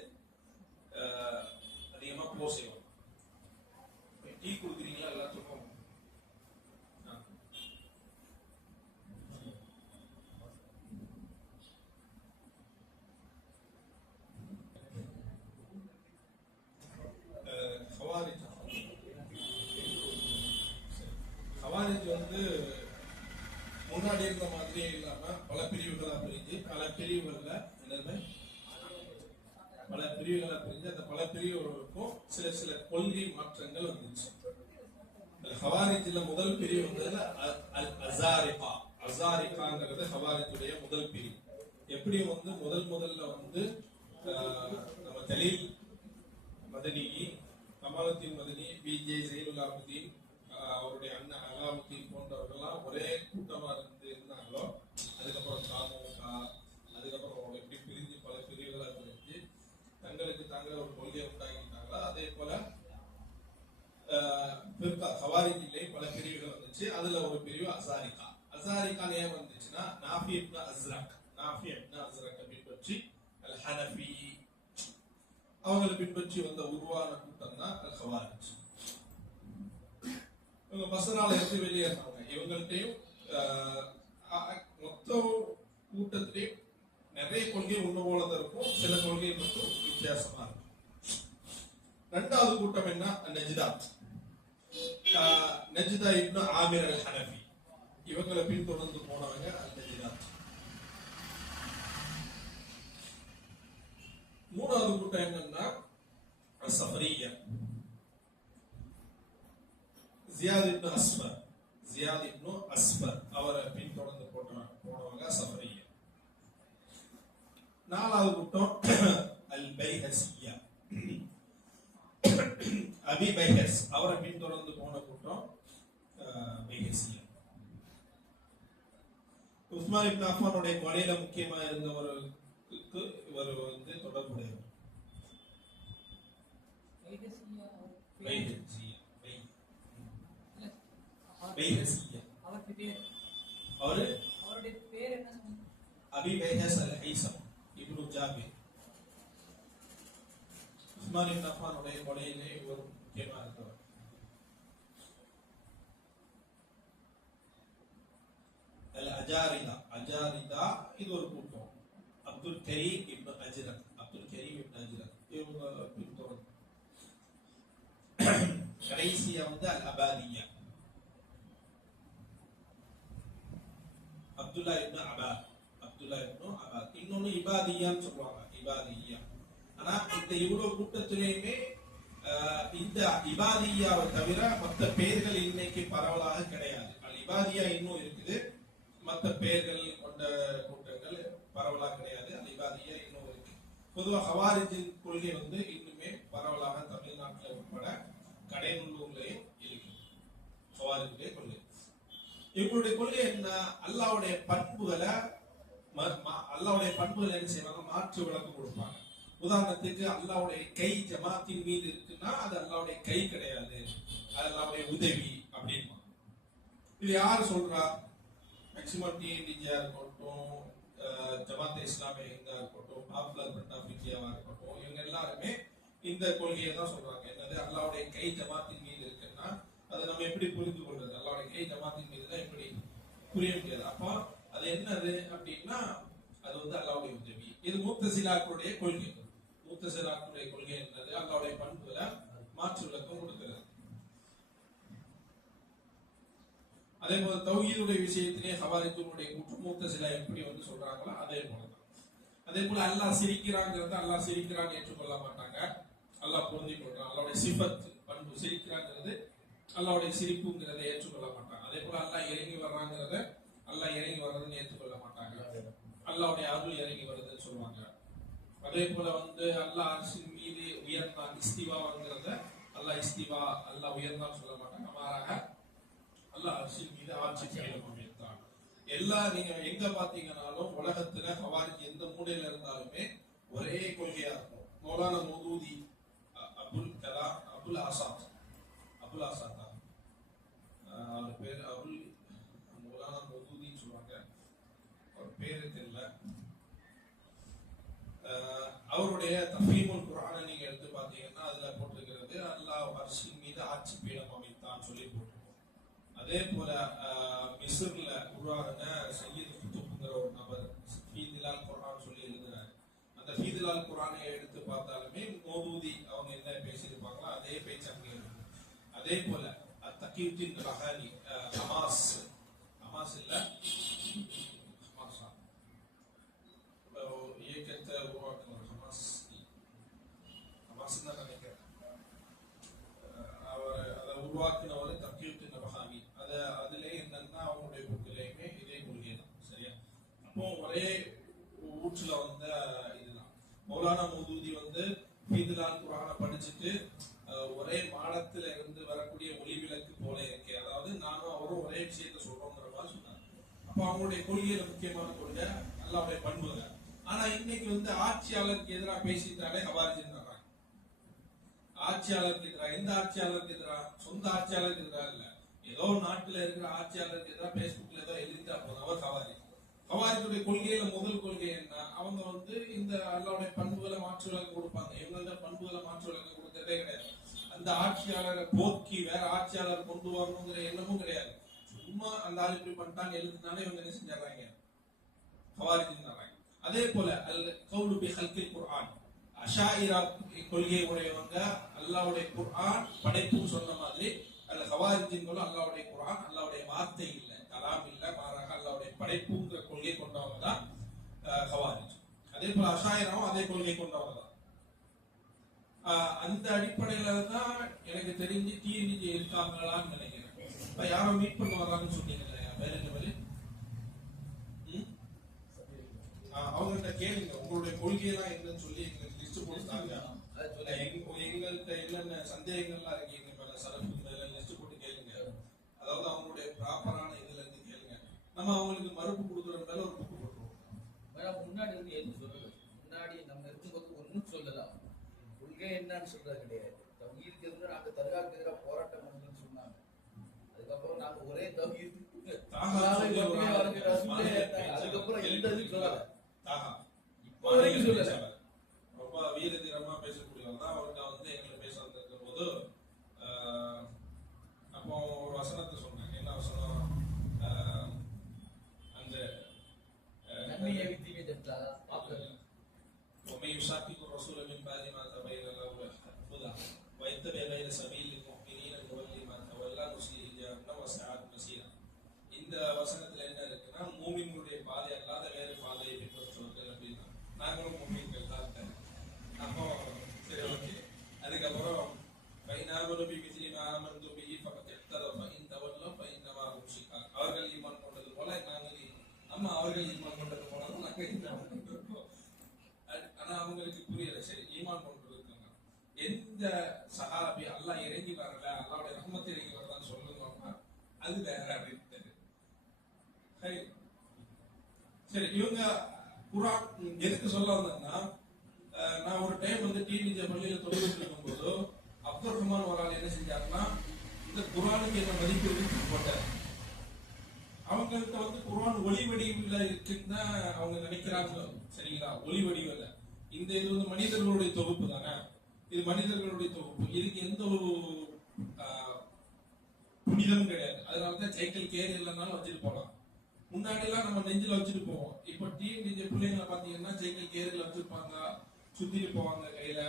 அதிகமா போர் செய்வாங்க. டீ குடுக்குறீங்களா எல்லாத்துக்கும்? ஹவாரிஜ் வந்து முன்னாடி இருந்த மாதிரியே இல்லாம பல பிரிவுகளா பிரிஞ்சு அந்த பல பிரிவுகளுக்கும் சில கொள்கை மாற்றங்கள் வந்துச்சு. ஹவாரிஜ்ல முதல் பிரிவு வந்ததுல அசாரிகாங்கிறது ஹவாரிஜுடைய முதல் பிரிவு. எப்படி வந்து முதல்ல வந்து நம்ம தலீல் மதனி, கமாலுத்தீன் மதனி, பிஜே ஜெயினுல்லாபுதீன், அவருடைய அண்ணன் அலாவுத்தீன் போன்றவர்கள்லாம் ஒரே கூட்டமா இருந்தாங்களோ, அதுக்கப்புறம் தாமுக, அதுக்கப்புறம் எப்படி பிரிஞ்சு பல பிரிவுகளா பிரிஞ்சு தங்களுக்கு தாங்கள் ஒரு கொள்கையை உண்டாக்கிட்டாங்களோ, அதே போல ஹவாரிஜிலே பல பிரிவுகள் வந்துச்சு. அதுல ஒரு பிரிவு அசாரிகா. மசாரிக்கான ஏன் வந்துச்சுன்னா நாஃபி இப்னு அஸ்ரக் பின்பற்றி அல் ஹனஃபி அவங்களை பின்பற்றி வந்த உருவான கூட்டம் தான் அல் ஹவாரிஜ். இவங்க பஸ்ரால இருந்து வெளியேறாங்க. இவங்கள்ட்டையும் மொத்த கூட்டத்திலையும் நிறைய கொள்கை ஒண்ணு போலதான் இருக்கும், சில கொள்கை மட்டும் வித்தியாசமா இருக்கும். ரெண்டாவது கூட்டம் என்ன? நஜ்தா இப்னு ஆமிர் அல் ஹனஃபி, இவங்களை பின்தொடர்ந்து போனவங்க அல் நஜ்தாத். மூணாவது கூட்டம் என்னன்னா சஃபரிய்யா, ஜியாத் இப்னு அஸ்பர் அவரை பின்தொடர்ந்து போனவங்க சஃபரிய்யா. நாலாவது கூட்டம் அல் பைஹஸிய்யா, அபி பைஹஸ் அவரை பின்தொடர்ந்து போன கூட்டம் பைஹஸிய்யா. உஸ்மான் இப்னு அஃபானுடைய கொலையில முக்கியமா இருந்தவருக்கு இவர் வந்து தொடர்புடையவர். அவருடைய பேர் என்ன? அபி பைஹஸ் அல் ஹைசம் இப்னு ஜாபிர். உஸ்மான் இப்னு அஃபானுடைய கொலையிலே இவர் முக்கியமா இருந்தவர். அல் அஜாரிதா இது ஒரு கூட்டம். அப்துல் கரீம் இப்னு அஜ்ரத் இவங்க பின்தொடர்ந்து. கடைசியா வந்து அல் அபாதியா, அப்துல்லா இப்னு அபாத். இன்னொன்னு இபாதியான்னு சொல்லுவாங்க, இபாதியா. ஆனா இந்த இவ்வளவு கூட்டத்திலேயுமே இந்த இபாதியாவை தவிர மற்ற பெயர்கள் இன்னைக்கு பரவலாக கிடையாது. அல் இபாதியா இன்னும் இருக்குது, மற்ற பெயர்கள் கொண்ட கூட்டங்கள் பரவலாக கிடையாது. அல் இபாதியா இன்னும் இருக்கு. பொதுவாக ஹவாரிஜின் கொள்கை வந்து இன்னுமே பரவலாக தமிழ்நாட்டில் உட்பட கடைநல்லூர்லயும் இருக்கு. ஹவாரிஜுடைய கொள்கை, இவங்களுடைய கொள்கை என்ன? அல்லாஹ்வுடைய பண்புகளை என்ன செய்வாங்க? மாற்று விளக்கம் கொடுப்பாங்க. உதாரணத்துக்கு அல்லாஹ்வுடைய கை ஜமாத்தின் மீது இருக்குன்னா அது அல்லாஹ்வுடைய கை கிடையாது, அது அல்லாஹ்வுடைய உதவி அப்படின்னா. இது யார் சொல்றா? மேக்சிமம் டிஎன்டிஜியா இருக்கட்டும், ஜமாத் இஸ்லாமியா இருக்கட்டும், பாப்புலர் ஃப்ரண்ட் ஆஃப் இந்தியாவா இருக்கட்டும், இவங்க எல்லாருமே இந்த கொள்கையை தான் சொல்றாங்க. என்னது? அல்லாஹ்வுடைய கை ஜமாத்தின் மீது இருக்குன்னா அதை நம்ம எப்படி புரிந்து கொள்றது? அல்லாஹ்வுடைய கை ஜமாத்தின் மீது தான் எப்படி புரிய முடியாது. அப்போ அது என்னது அப்படின்னா அது வந்து அல்லாஹ்வுடைய உதவி. இது முத்தசிலாக்களுடைய கொள்கை. முத்தசிலாக்களுடைய கொள்கை என்னது? அல்லாஹ்வுடைய பண்புகளை மாற்று விளக்கம் கொடுக்கிறது. அதே போல தௌஹீதுடைய விஷயத்திலே ஹவாரிஜுடைய கூட்டம் முத்தசிலா எப்படி வந்து சொல்றாங்களோ அதே போலதான். அதே போல அல்லாஹ் சிரிக்கிறாங்கிறத அல்லாஹ் சிரிக்கிறான்னு ஏற்றுக்கொள்ள மாட்டாங்க, அல்லாஹ் பொருந்தி கொள்றான். அல்லாஹ்வுடைய சிஃபத் பண்பு சிரிக்கிறாங்கிறது அல்லாஹ்வுடைய சிரிப்புங்கிறதை ஏற்றுக்கொள்ள மாட்டாங்க. அதே போல அல்லாஹ் இறங்கி வர்றாங்கிறத அல்லாஹ் இறங்கி வர்றதுன்னு ஏற்றுக்கொள்ள மாட்டாங்க, அல்லாஹ்வுடைய அருள் இறங்கி வருதுன்னு சொல்லுவாங்க. அதே போல வந்து அல்லாஹ் அர்ஷின் மீது உயர்ந்தான், இஸ்திவாங்கிறத அல்லாஹ் இஸ்திவா அல்லாஹ் உயர்ந்தான்னு சொல்ல மாட்டாங்க. மாறாக அல்லாஹ் அர்ஷின் மீது ஆட்சி செய்யணும் அப்படின்றாங்க. எல்லா நீங்க எங்க பாத்தீங்கன்னாலும் உலகத்துல ஹவாரிஜ் எந்த மூலையில இருந்தாலுமே ஒரே கொள்கையா இருக்கும். மௌலானா மௌதூதி, அபுல் கலாம், அபுல் ஆசாத் தான் அவர் பேர். அபுல் மௌலானா மௌதூதின்னு சொல்லுவாங்க, அவர் பேரு தெரியல. அவருடைய தஃபீமுல் குர்ஆனை நீங்க எடுத்து பாத்தீங்கன்னா அதுல போட்டிருக்கிறது அல்லாஹ் அர்ஷின் மீது ஆட்சி பீடம் அமைத்தான் சொல்லி போட்டிருக்கோம். அதே போல மிஸ்ர்ல உருவாகின சையீத் குத்துப்ங்கிற ஒரு நபர் ஃபீதிலால் குர்ஆன் சொல்லி எழுதுறாரு. அந்த ஃபீதிலால் குர்ஆனை எடுத்து பார்த்தாலுமே மௌதூதி அவங்க என்ன பேசியிருப்பாங்களோ அதே பேச்சு அங்கே இருக்கும். அதே போல தகீயுத்தீன் ரஹானி, ஹமாஸ் இல்ல இயக்கத்தை உருவாக்குனவர் ஹமாஸ் தான் நினைக்கிறேன். அதை உருவாக்குனவர் தகீயுத்தீன் ரஹானி. அதுல என்னன்னா அவங்களுடைய புக்கிலையுமே இதே கொள்கை தான். சரியா? அப்போ ஒரே ஊற்றுல வந்த இதுதான். மௌலானா மௌதூதி வந்து ஃபீதிலால் குர்ஆனை படிச்சுட்டு ஒரே மாடத்துல இருந்து வரக்கூடிய ஒளி விளக்கு போல இருக்கே, அதாவது நானும் அவரும் ஒரே விஷயத்த சொல்றோங்கிற மாதிரி சொன்னாங்க. அப்ப அவங்களுடைய கொள்கையில முக்கியமான கொள்கை அல்லாஹ்வுடைய பண்புகள். ஆனா இன்னைக்கு வந்து ஆட்சியாளருக்கு எதிராக பேசிட்டாலே ஹவாரிஜ் ஆட்சியாளருக்கு எதிராக. எந்த ஆட்சியாளருக்கு எதிராக? சொந்த ஆட்சியாளருக்கு எதிராக இல்ல, ஏதோ நாட்டுல இருக்கிற ஆட்சியாளருக்கு ஏதாவது பேஸ்புக்ல ஏதோ எழுதிட்டா போதும் அவர் ஹவாரி. ஹவாரியுடைய கொள்கையில முதல் கொள்கை என்ன? அவங்க வந்து இந்த அல்லாவுடைய பண்புகளை மாற்று விளக்கம் கொடுப்பாங்க. இவங்களோட பண்புகளை மாற்று விளக்கம் கொடுக்கறதே கிடையாது. அந்த ஆட்சியாளரை போக்கி வேற ஆட்சியாளர் கொண்டு வரணுங்கிற எண்ணமும் கிடையாது. சும்மா அந்த ஆள் இப்படி பண்ணிட்டாங்க எழுதுனாலே இவங்க என்ன செஞ்சாங்க, ஹவாரி செஞ்சாங்க. அதே போல அல் கவுலு பி ஹல்கில் குர்ஆன், அஷாயிரா கொள்கை உடையவங்க அல்லாவுடைய குர்ஆன் படைப்புன்னு சொன்ன மாதிரி அல்ல ஹவாரிஜின்களும் அல்லாவுடைய குர்ஆன் அல்லாவுடைய வார்த்தை இல்லை, கலாம் இல்லை, மாறாக அல்லாவுடைய படைப்புங்கிற கொள்கை கொண்டவங்க தான் ஹவாரிஜ். அதே போல அஷாயிராவும் அதே கொள்கை கொண்டவங்க தான். அந்த அடிப்படையில தான் எனக்கு தெரிஞ்சு டிஎன்ஜி இருக்காங்களான்னு நினைக்கிறேன். இப்ப யாரோ மீட் பண்ண வர்றாங்கன்னு சொன்னீங்க இல்லையா, வேற என்ன வழி? அவங்கள்ட்ட கேளுங்க உங்களுடைய கொள்கையெல்லாம் என்னன்னு சொல்லி எங்களுக்கு லிஸ்ட் போட்டுட்டாங்க. எங்கள்கிட்ட என்னென்ன சந்தேகங்கள்லாம் இருக்கீங்க பல சரப்பு லிஸ்ட் போட்டு கேளுங்க. அதாவது அவங்களுடைய ப்ராப்பரான இதுல இருந்து கேளுங்க. நம்ம அவங்களுக்கு மறுப்பு கொடுக்குறதால ஒரு புக்கு போட்டுருவோம். முன்னாடி வந்து எதுவும் சொல்லல, முன்னாடி நம்ம இருக்கும்போது ஒன்றும் சொல்லலாம். கொள்கை என்னன்னு சொல்றது கிடையாது. தௌஹீதுக்கு இருந்து நாங்க தர்காவுக்கு எதிராக போராட்டம் பண்ணணும்னு சொன்னாங்க. அதுக்கப்புறம் நாங்க ஒரே தௌஹீது அதுக்கப்புறம் எந்த இது சொல்லல. ரொம்ப வீரதீரமா பேசக்கூடியவர் தான். அவர்கிட்ட வந்து எங்களை பேச வந்திருக்கும் போது அப்போ ஒரு வசனத்தை சொன்னாங்க. என்ன வசனம்? அந்த நன்மையை வித்தீங்க பார்க்க ومن يشاقق الرسول من بعد ما تبين له الهدى ويتبع غير سبيل المؤمنين نولي ما تولى نصليه جهنم وساءت مصيرا. இந்த வசனத்துல என்ன இருக்குன்னா, மூமின்களுடைய பாதை அல்லாத வேறு பாதையை பின்பற்றுவார்கள் அப்படின்னா நாங்களும் மூமின்கள் தான். அப்போ சரி ஓகே. அதுக்கப்புறம் பைனாமனுபி மிஸ்லிமா ஆமன்து பிஹி ஃபகத் இஹ்தரஃப இன் தவல்லா ஃபஇன்னமா ஹும் ஷிகாக். அவர்கள் ஈமான் கொண்டது போல நாங்கள் அவர்கள் ஈமான் கொண்டது போல நாங்கள் ஈமான் கொண்டிருக்கோம். ஆனா அவங்களுக்கு புரியல. சரி, ஈமான் கொண்டு இருக்காங்க. எந்த சஹாபி அல்லாஹ் இறங்கி வரல, அல்லாஹ்வுடைய ரஹ்மத் இறங்கி வரலான்னு சொல்லுவாங்க, அது வேற அப்படின்னு. சரி, இவங்க குர்ஆன் எதுக்கு சொல்ல வந்தேன்னா, நான் ஒரு டைம் வந்து டிவிஜே பள்ளியில தொழில் இருக்கும் போது அப்துல் ரஹ்மான் ஒரு ஆள் என்ன செஞ்சாருன்னா, இந்த குர்ஆனுக்கு என்ன மதிப்பு இருக்குன்னு போட்டார். அவங்கள்ட்ட வந்து குர்ஆன் ஒளி வடிவில் இருக்குன்னு தான் அவங்க நினைக்கிறாங்க. சரிங்களா? ஒளி வடிவில் இந்த இது வந்து மனிதர்களுடைய தொகுப்பு தானே, இது மனிதர்களுடைய தொகுப்பு, இதுக்கு எந்த ஒரு புனிதமும் கிடையாது. அதனாலதான் சைக்கிள் கேரி இல்லைனாலும் வச்சுட்டு போகலாம். முன்னாடி எல்லாம் நம்ம நெஞ்சில வச்சுட்டு போவோம். இப்ப டிஎன்ஜி பிள்ளைங்களை பாத்தீங்கன்னா சைக்கிள் கேரியில் வச்சிருப்பாங்க, சுத்திட்டு போவாங்க கையில.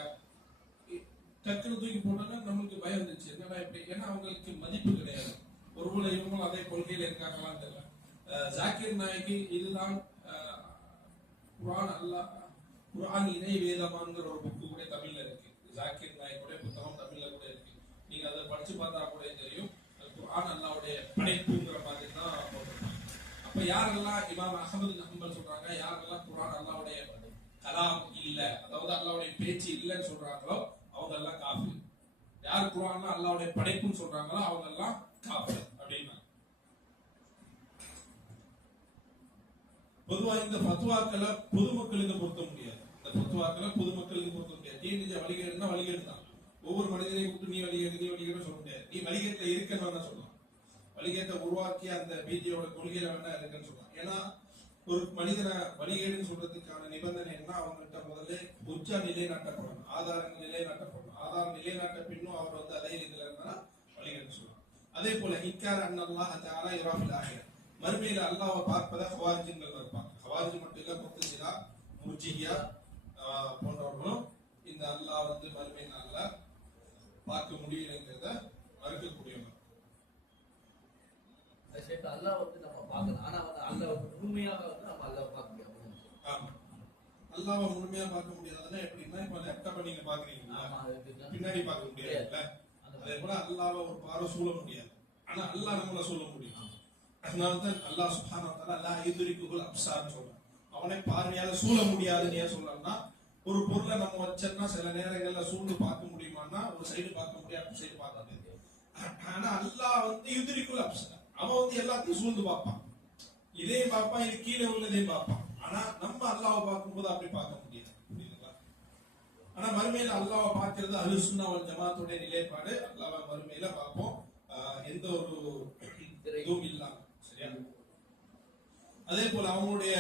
டக்குனு தூக்கி போட்டோன்னா நம்மளுக்கு பயம் இருந்துச்சு, என்னடா இப்படி. ஏன்னா அவங்களுக்கு மதிப்பு கிடையாது. ஒருவேளை இவங்களும் அதே கொள்கையில இருக்காங்களான்னு தெரியல. ஜாக்கிர் நாயகி இதுதான் குர்ஆன் இணை வேதமான்ங்கிற ஒரு புக்கு கூட தமிழ்ல இருக்கு. ஜாக்கிர் நாயக்குடைய புத்தகம் தமிழ்ல கூட இருக்கு. நீங்க அதை படிச்சு பார்த்தா கூட தெரியும், குர்ஆன் அல்லாஹ்வுடைய படைப்புங்கிற மாதிரி தான் போட்டிருக்காங்க. அப்ப யாரெல்லாம் இமாம் அஹ்மது பின் ஹம்பல் சொல்றாங்க, யாரெல்லாம் குர்ஆன் அல்லாஹ்வுடைய கலாம் இல்ல, அதாவது அல்லாஹ்வுடைய பேச்சு இல்லைன்னு சொல்றாங்களோ அவங்க எல்லாம் காஃபிர். யார் குர்ஆன் அல்லாஹ்வுடைய படைப்புன்னு சொல்றாங்களோ அவங்க எல்லாம் காஃபிர் அப்படின்னா. பொதுவா இந்த ஃபத்வாக்களை பொதுமக்களுக்கு பொருத்த முடியாது. இந்த ஃபத்வாக்களை பொதுமக்களுக்கு பொருத்த முடியாது. டிஎன்ஜி வழிகேடுனா வழிகேடு தான். ஒவ்வொரு மனிதனையும் விட்டு நீ வழிகேடு சொல்ல முடியாது. நீ வழிகேட்டுல இருக்கன்னு வேணா சொல்லலாம், வழிகேட்டை உருவாக்கி அந்த பீதியோட கொள்கையில வேணா இருக்குன்னு சொல்லலாம். ஏன்னா ஒரு மனிதனை வழிகேடுன்னு சொல்றதுக்கான நிபந்தனை என்ன? அவங்ககிட்ட முதல்ல உச்சா நிலைநாட்டப்படணும், ஆதாரங்கள் நிலைநாட்டப்படணும். ஆதாரம் நிலைநாட்ட பின்னும் அவர் வந்து அதே இதுல இருந்தா வழிகேடுன்னு சொல்லலாம். அதே போல இன்கார் அன்னல்லாஹ் தஆலா யுராஃபில் ஆஹிரா, மறுமையில அல்லாஹ்வை பார்ப்பதை ஹவாரிஜின்கள் இருப்பாங்க. ஹவாரிஜ் மட்டும் இல்ல, முர்தஸிலா, முர்ஜியா போன்றவர்களும் இந்த அல்லாஹ் வந்து மறுமை நாள்ல பார்க்க முடியலைங்கிறத மறுக்கக்கூடியவங்க. அல்லாஹ் வந்து நம்ம பார்க்கலாம், ஆனா வந்து அல்லாஹ் முழுமையாக வந்து நம்ம அல்லாஹ் பார்க்க முடியாது. ஆமா, அல்லாஹ்வை முழுமையா பார்க்க முடியாதுன்னா எப்படின்னா, இப்ப லேப்டாப்பை நீங்க பாக்குறீங்களா, பின்னாடி பார்க்க முடியாதுல்ல, அதே போல அல்லாஹ்வை ஒரு பார்வை சூழ முடியாது. ஆனா அல்லாஹ் நம்மள சொல்ல முடியும். அதனாலதான் அல்லாஹ் சுப்ஹானஹு வ தஆலா லா யுத்ரிகுல் அப்சார்னு சொல்றான். அவனை பார்வையால சூழ முடியாதுன்னு ஏன் சொல்றான்னா, ஒரு பொருளை நம்ம வச்சோம்னா சில நேரங்கள்ல சூழ்ந்து பார்க்க முடியுமான்னா ஒரு சைடு பார்க்க முடியாது, ஒரு சைடு பார்க்க முடியாது. ஆனா அல்லாஹ் வந்து யுத்ரிகுல் அப்சார், அவன் வந்து எல்லாத்தையும் சூழ்ந்து பார்ப்பான். இதையும் பார்ப்பான், இது கீழே உள்ளதையும் பார்ப்பான். ஆனா நம்ம அல்லாஹ்வை பார்க்கும்போது அப்படி பார்க்க முடியாது. புரியுதுங்களா? ஆனா மறுமையில அல்லாஹ்வை பார்க்கிறது அஹ்லுஸ் சுன்னah வல் ஜமாஅத்துடைய நிலைப்பாடு. அல்லாஹ்வை மறுமையில பார்ப்போம். எந்த ஒரு அதே போல அவங்களுடைய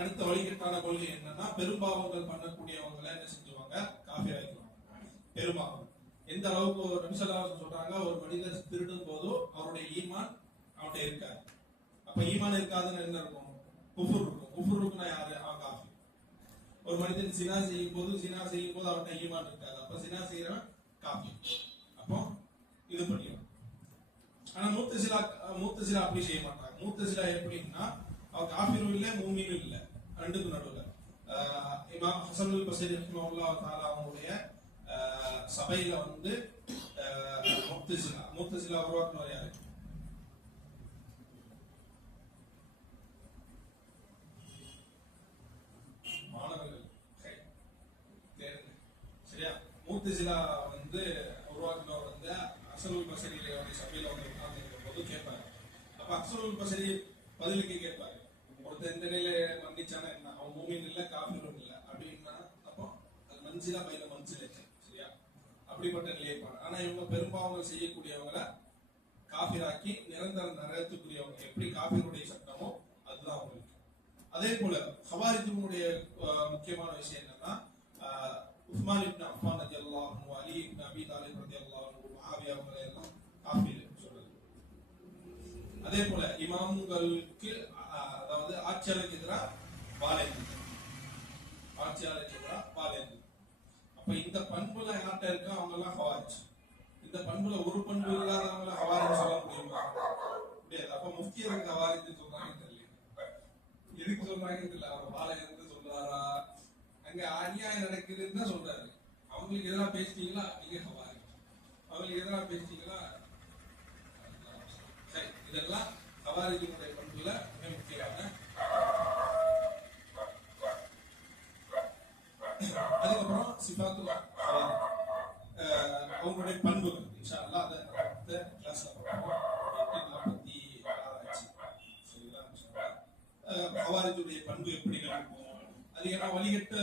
அடுத்த வழிகட்டான கொள்கை என்னன்னா, பெரும்பாவங்கள் பண்ணக்கூடியவங்களை என்ன செஞ்சுவாங்க, காஃபிர் ஆக்கிடுவாங்க. பெரும்பாவம் எந்த அளவுக்கு நபிசல்லாஹு சொல்றாங்க, ஒரு மனிதர் திருடும் போதோ அவருடைய ஈமான் அவன்கிட்ட இருக்காது. அப்ப ஈமான் இருக்காதுன்னு என்ன இருக்கும், குஃபுர் இருக்கும். குஃபுர் இருக்குன்னா யாரு, அவன் காஃபிர். ஒரு மனிதன் சினா செய்யும் போது அவன்கிட்ட ஈமான் இருக்காது. அப்ப சினா செய்யறவன் காஃபிர். அப்போ இது பண்ணிடும். ஆனா மூத்தசிலா அப்படி செய்ய மாட்டாங்க. மூத்தசிலா எப்படின்னா, அவன் காஃபிரும் இல்ல மூமினும் இல்ல, ரெண்டுக்கும் நடுவுல. இமாம் ஹஸனுல் பஸரி ரஹ்மத்துல்லாஹி தஆலா அவங்களுடைய சபையில வந்து மூத்தசிலா உருவாக்குனவர் யாரு, மாணவர்கள் சரியா. மூத்தசிலா வந்து உருவாக்குனவர் வந்து ஹஸனுல் பஸரி சபையில வந்து உட்கார்ந்து போது கேட்பாரு. அப்ப ஹஸனுல் பஸரி பதிலுக்கு கேட்பாரு, ஒருத்தர் இந்த நிலையில மன்னிச்சானா என்ன, அவன் மூமின் இல்ல காஃபிரும் இல்ல அப்படின்னா, அப்போ அது மன்சிலா பைன மன்சில, சரியா. அப்படிப்பட்ட நிலைப்பாடு. ஆனா இவங்க பெரும்பாவங்கள் செய்யக்கூடியவங்களை காஃபிராக்கி நிரந்தர நரகத்துக்குரியவங்க. எப்படி காஃபிருடைய சட்டமோ அதுதான் அவங்களுக்கு. அதே போல ஹவாரிஜுடைய முக்கியமான விஷயம் என்னன்னா, உஸ்மான் இப்னு அஃபான் ரலியல்லாஹு அன்ஹு, அலி இப்னு அபி தாலிப் ரலியல்லாஹு அன்ஹு, முஆவியா அவங்களை எல்லாம் காஃபிர் சொல்றது. அதே போல இமாம்களுக்கு, அதாவது ஆட்சியாளருக்கு எதிராக பாலேந்து, ஆட்சியாளருக்கு எதிராக பாலேந்து. அப்ப இந்த பண்புல யார்கிட்ட இருக்கா, அவங்க எல்லாம் ஹவாரிஜ். இந்த பண்புல ஒரு பண்பு இல்லாதவங்கள ஹவாரிஜ் சொல்ல முடியுமா, முடியாது. அப்ப முஃப்தி எதுக்கு ஹவாரிஜ் சொல்றாங்க தெரியல, எதுக்கு சொல்றாங்க தெரியல. அவர் பாலேந்து சொல்றாரா, அங்க அநியாயம் நடக்குதுன்னு தான் சொல்றாரு. அவங்களுக்கு எதிராக பேசிட்டீங்களா நீங்க ஹவாரிஜ், அவங்களுக்கு எதிராக பேசிட்டீங்களா. சரி, இதெல்லாம் ஹவாரிஜுடைய பண்புல மிக முக்கியமான. அதுக்கப்புறம் சிஃபாத்துல் ஹவாரிஜ், அவங்களுடைய பண்புகள் இன்ஷா அல்லாஹ் அதை அடுத்த கிளாஸ்ல பார்ப்போம். 846 சரிங்களா. ஹவாரிஜுடைய பண்பு எப்படி இருக்கும், அது ஏன்னா வழிகட்ட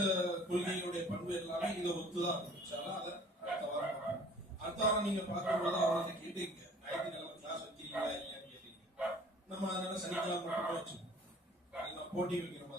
கொள்கையுடைய பண்பு எல்லாமே இதை ஒத்துதான் இருக்கும். இன்ஷா அல்லாஹ் அதை அடுத்த வாரம் பார்ப்போம். அடுத்த வாரம் நீங்க பார்க்கும்போது அவங்கள்ட்ட கேட்டீங்க, ஞாயிற்றுக்கிழமை கிளாஸ் வைக்கிறீங்களா இல்லையான்னு கேட்டீங்க. நம்ம அதனால சனிக்கிழமை மட்டுமே வச்சுக்கோம், போட்டி வைக்கிறோம்.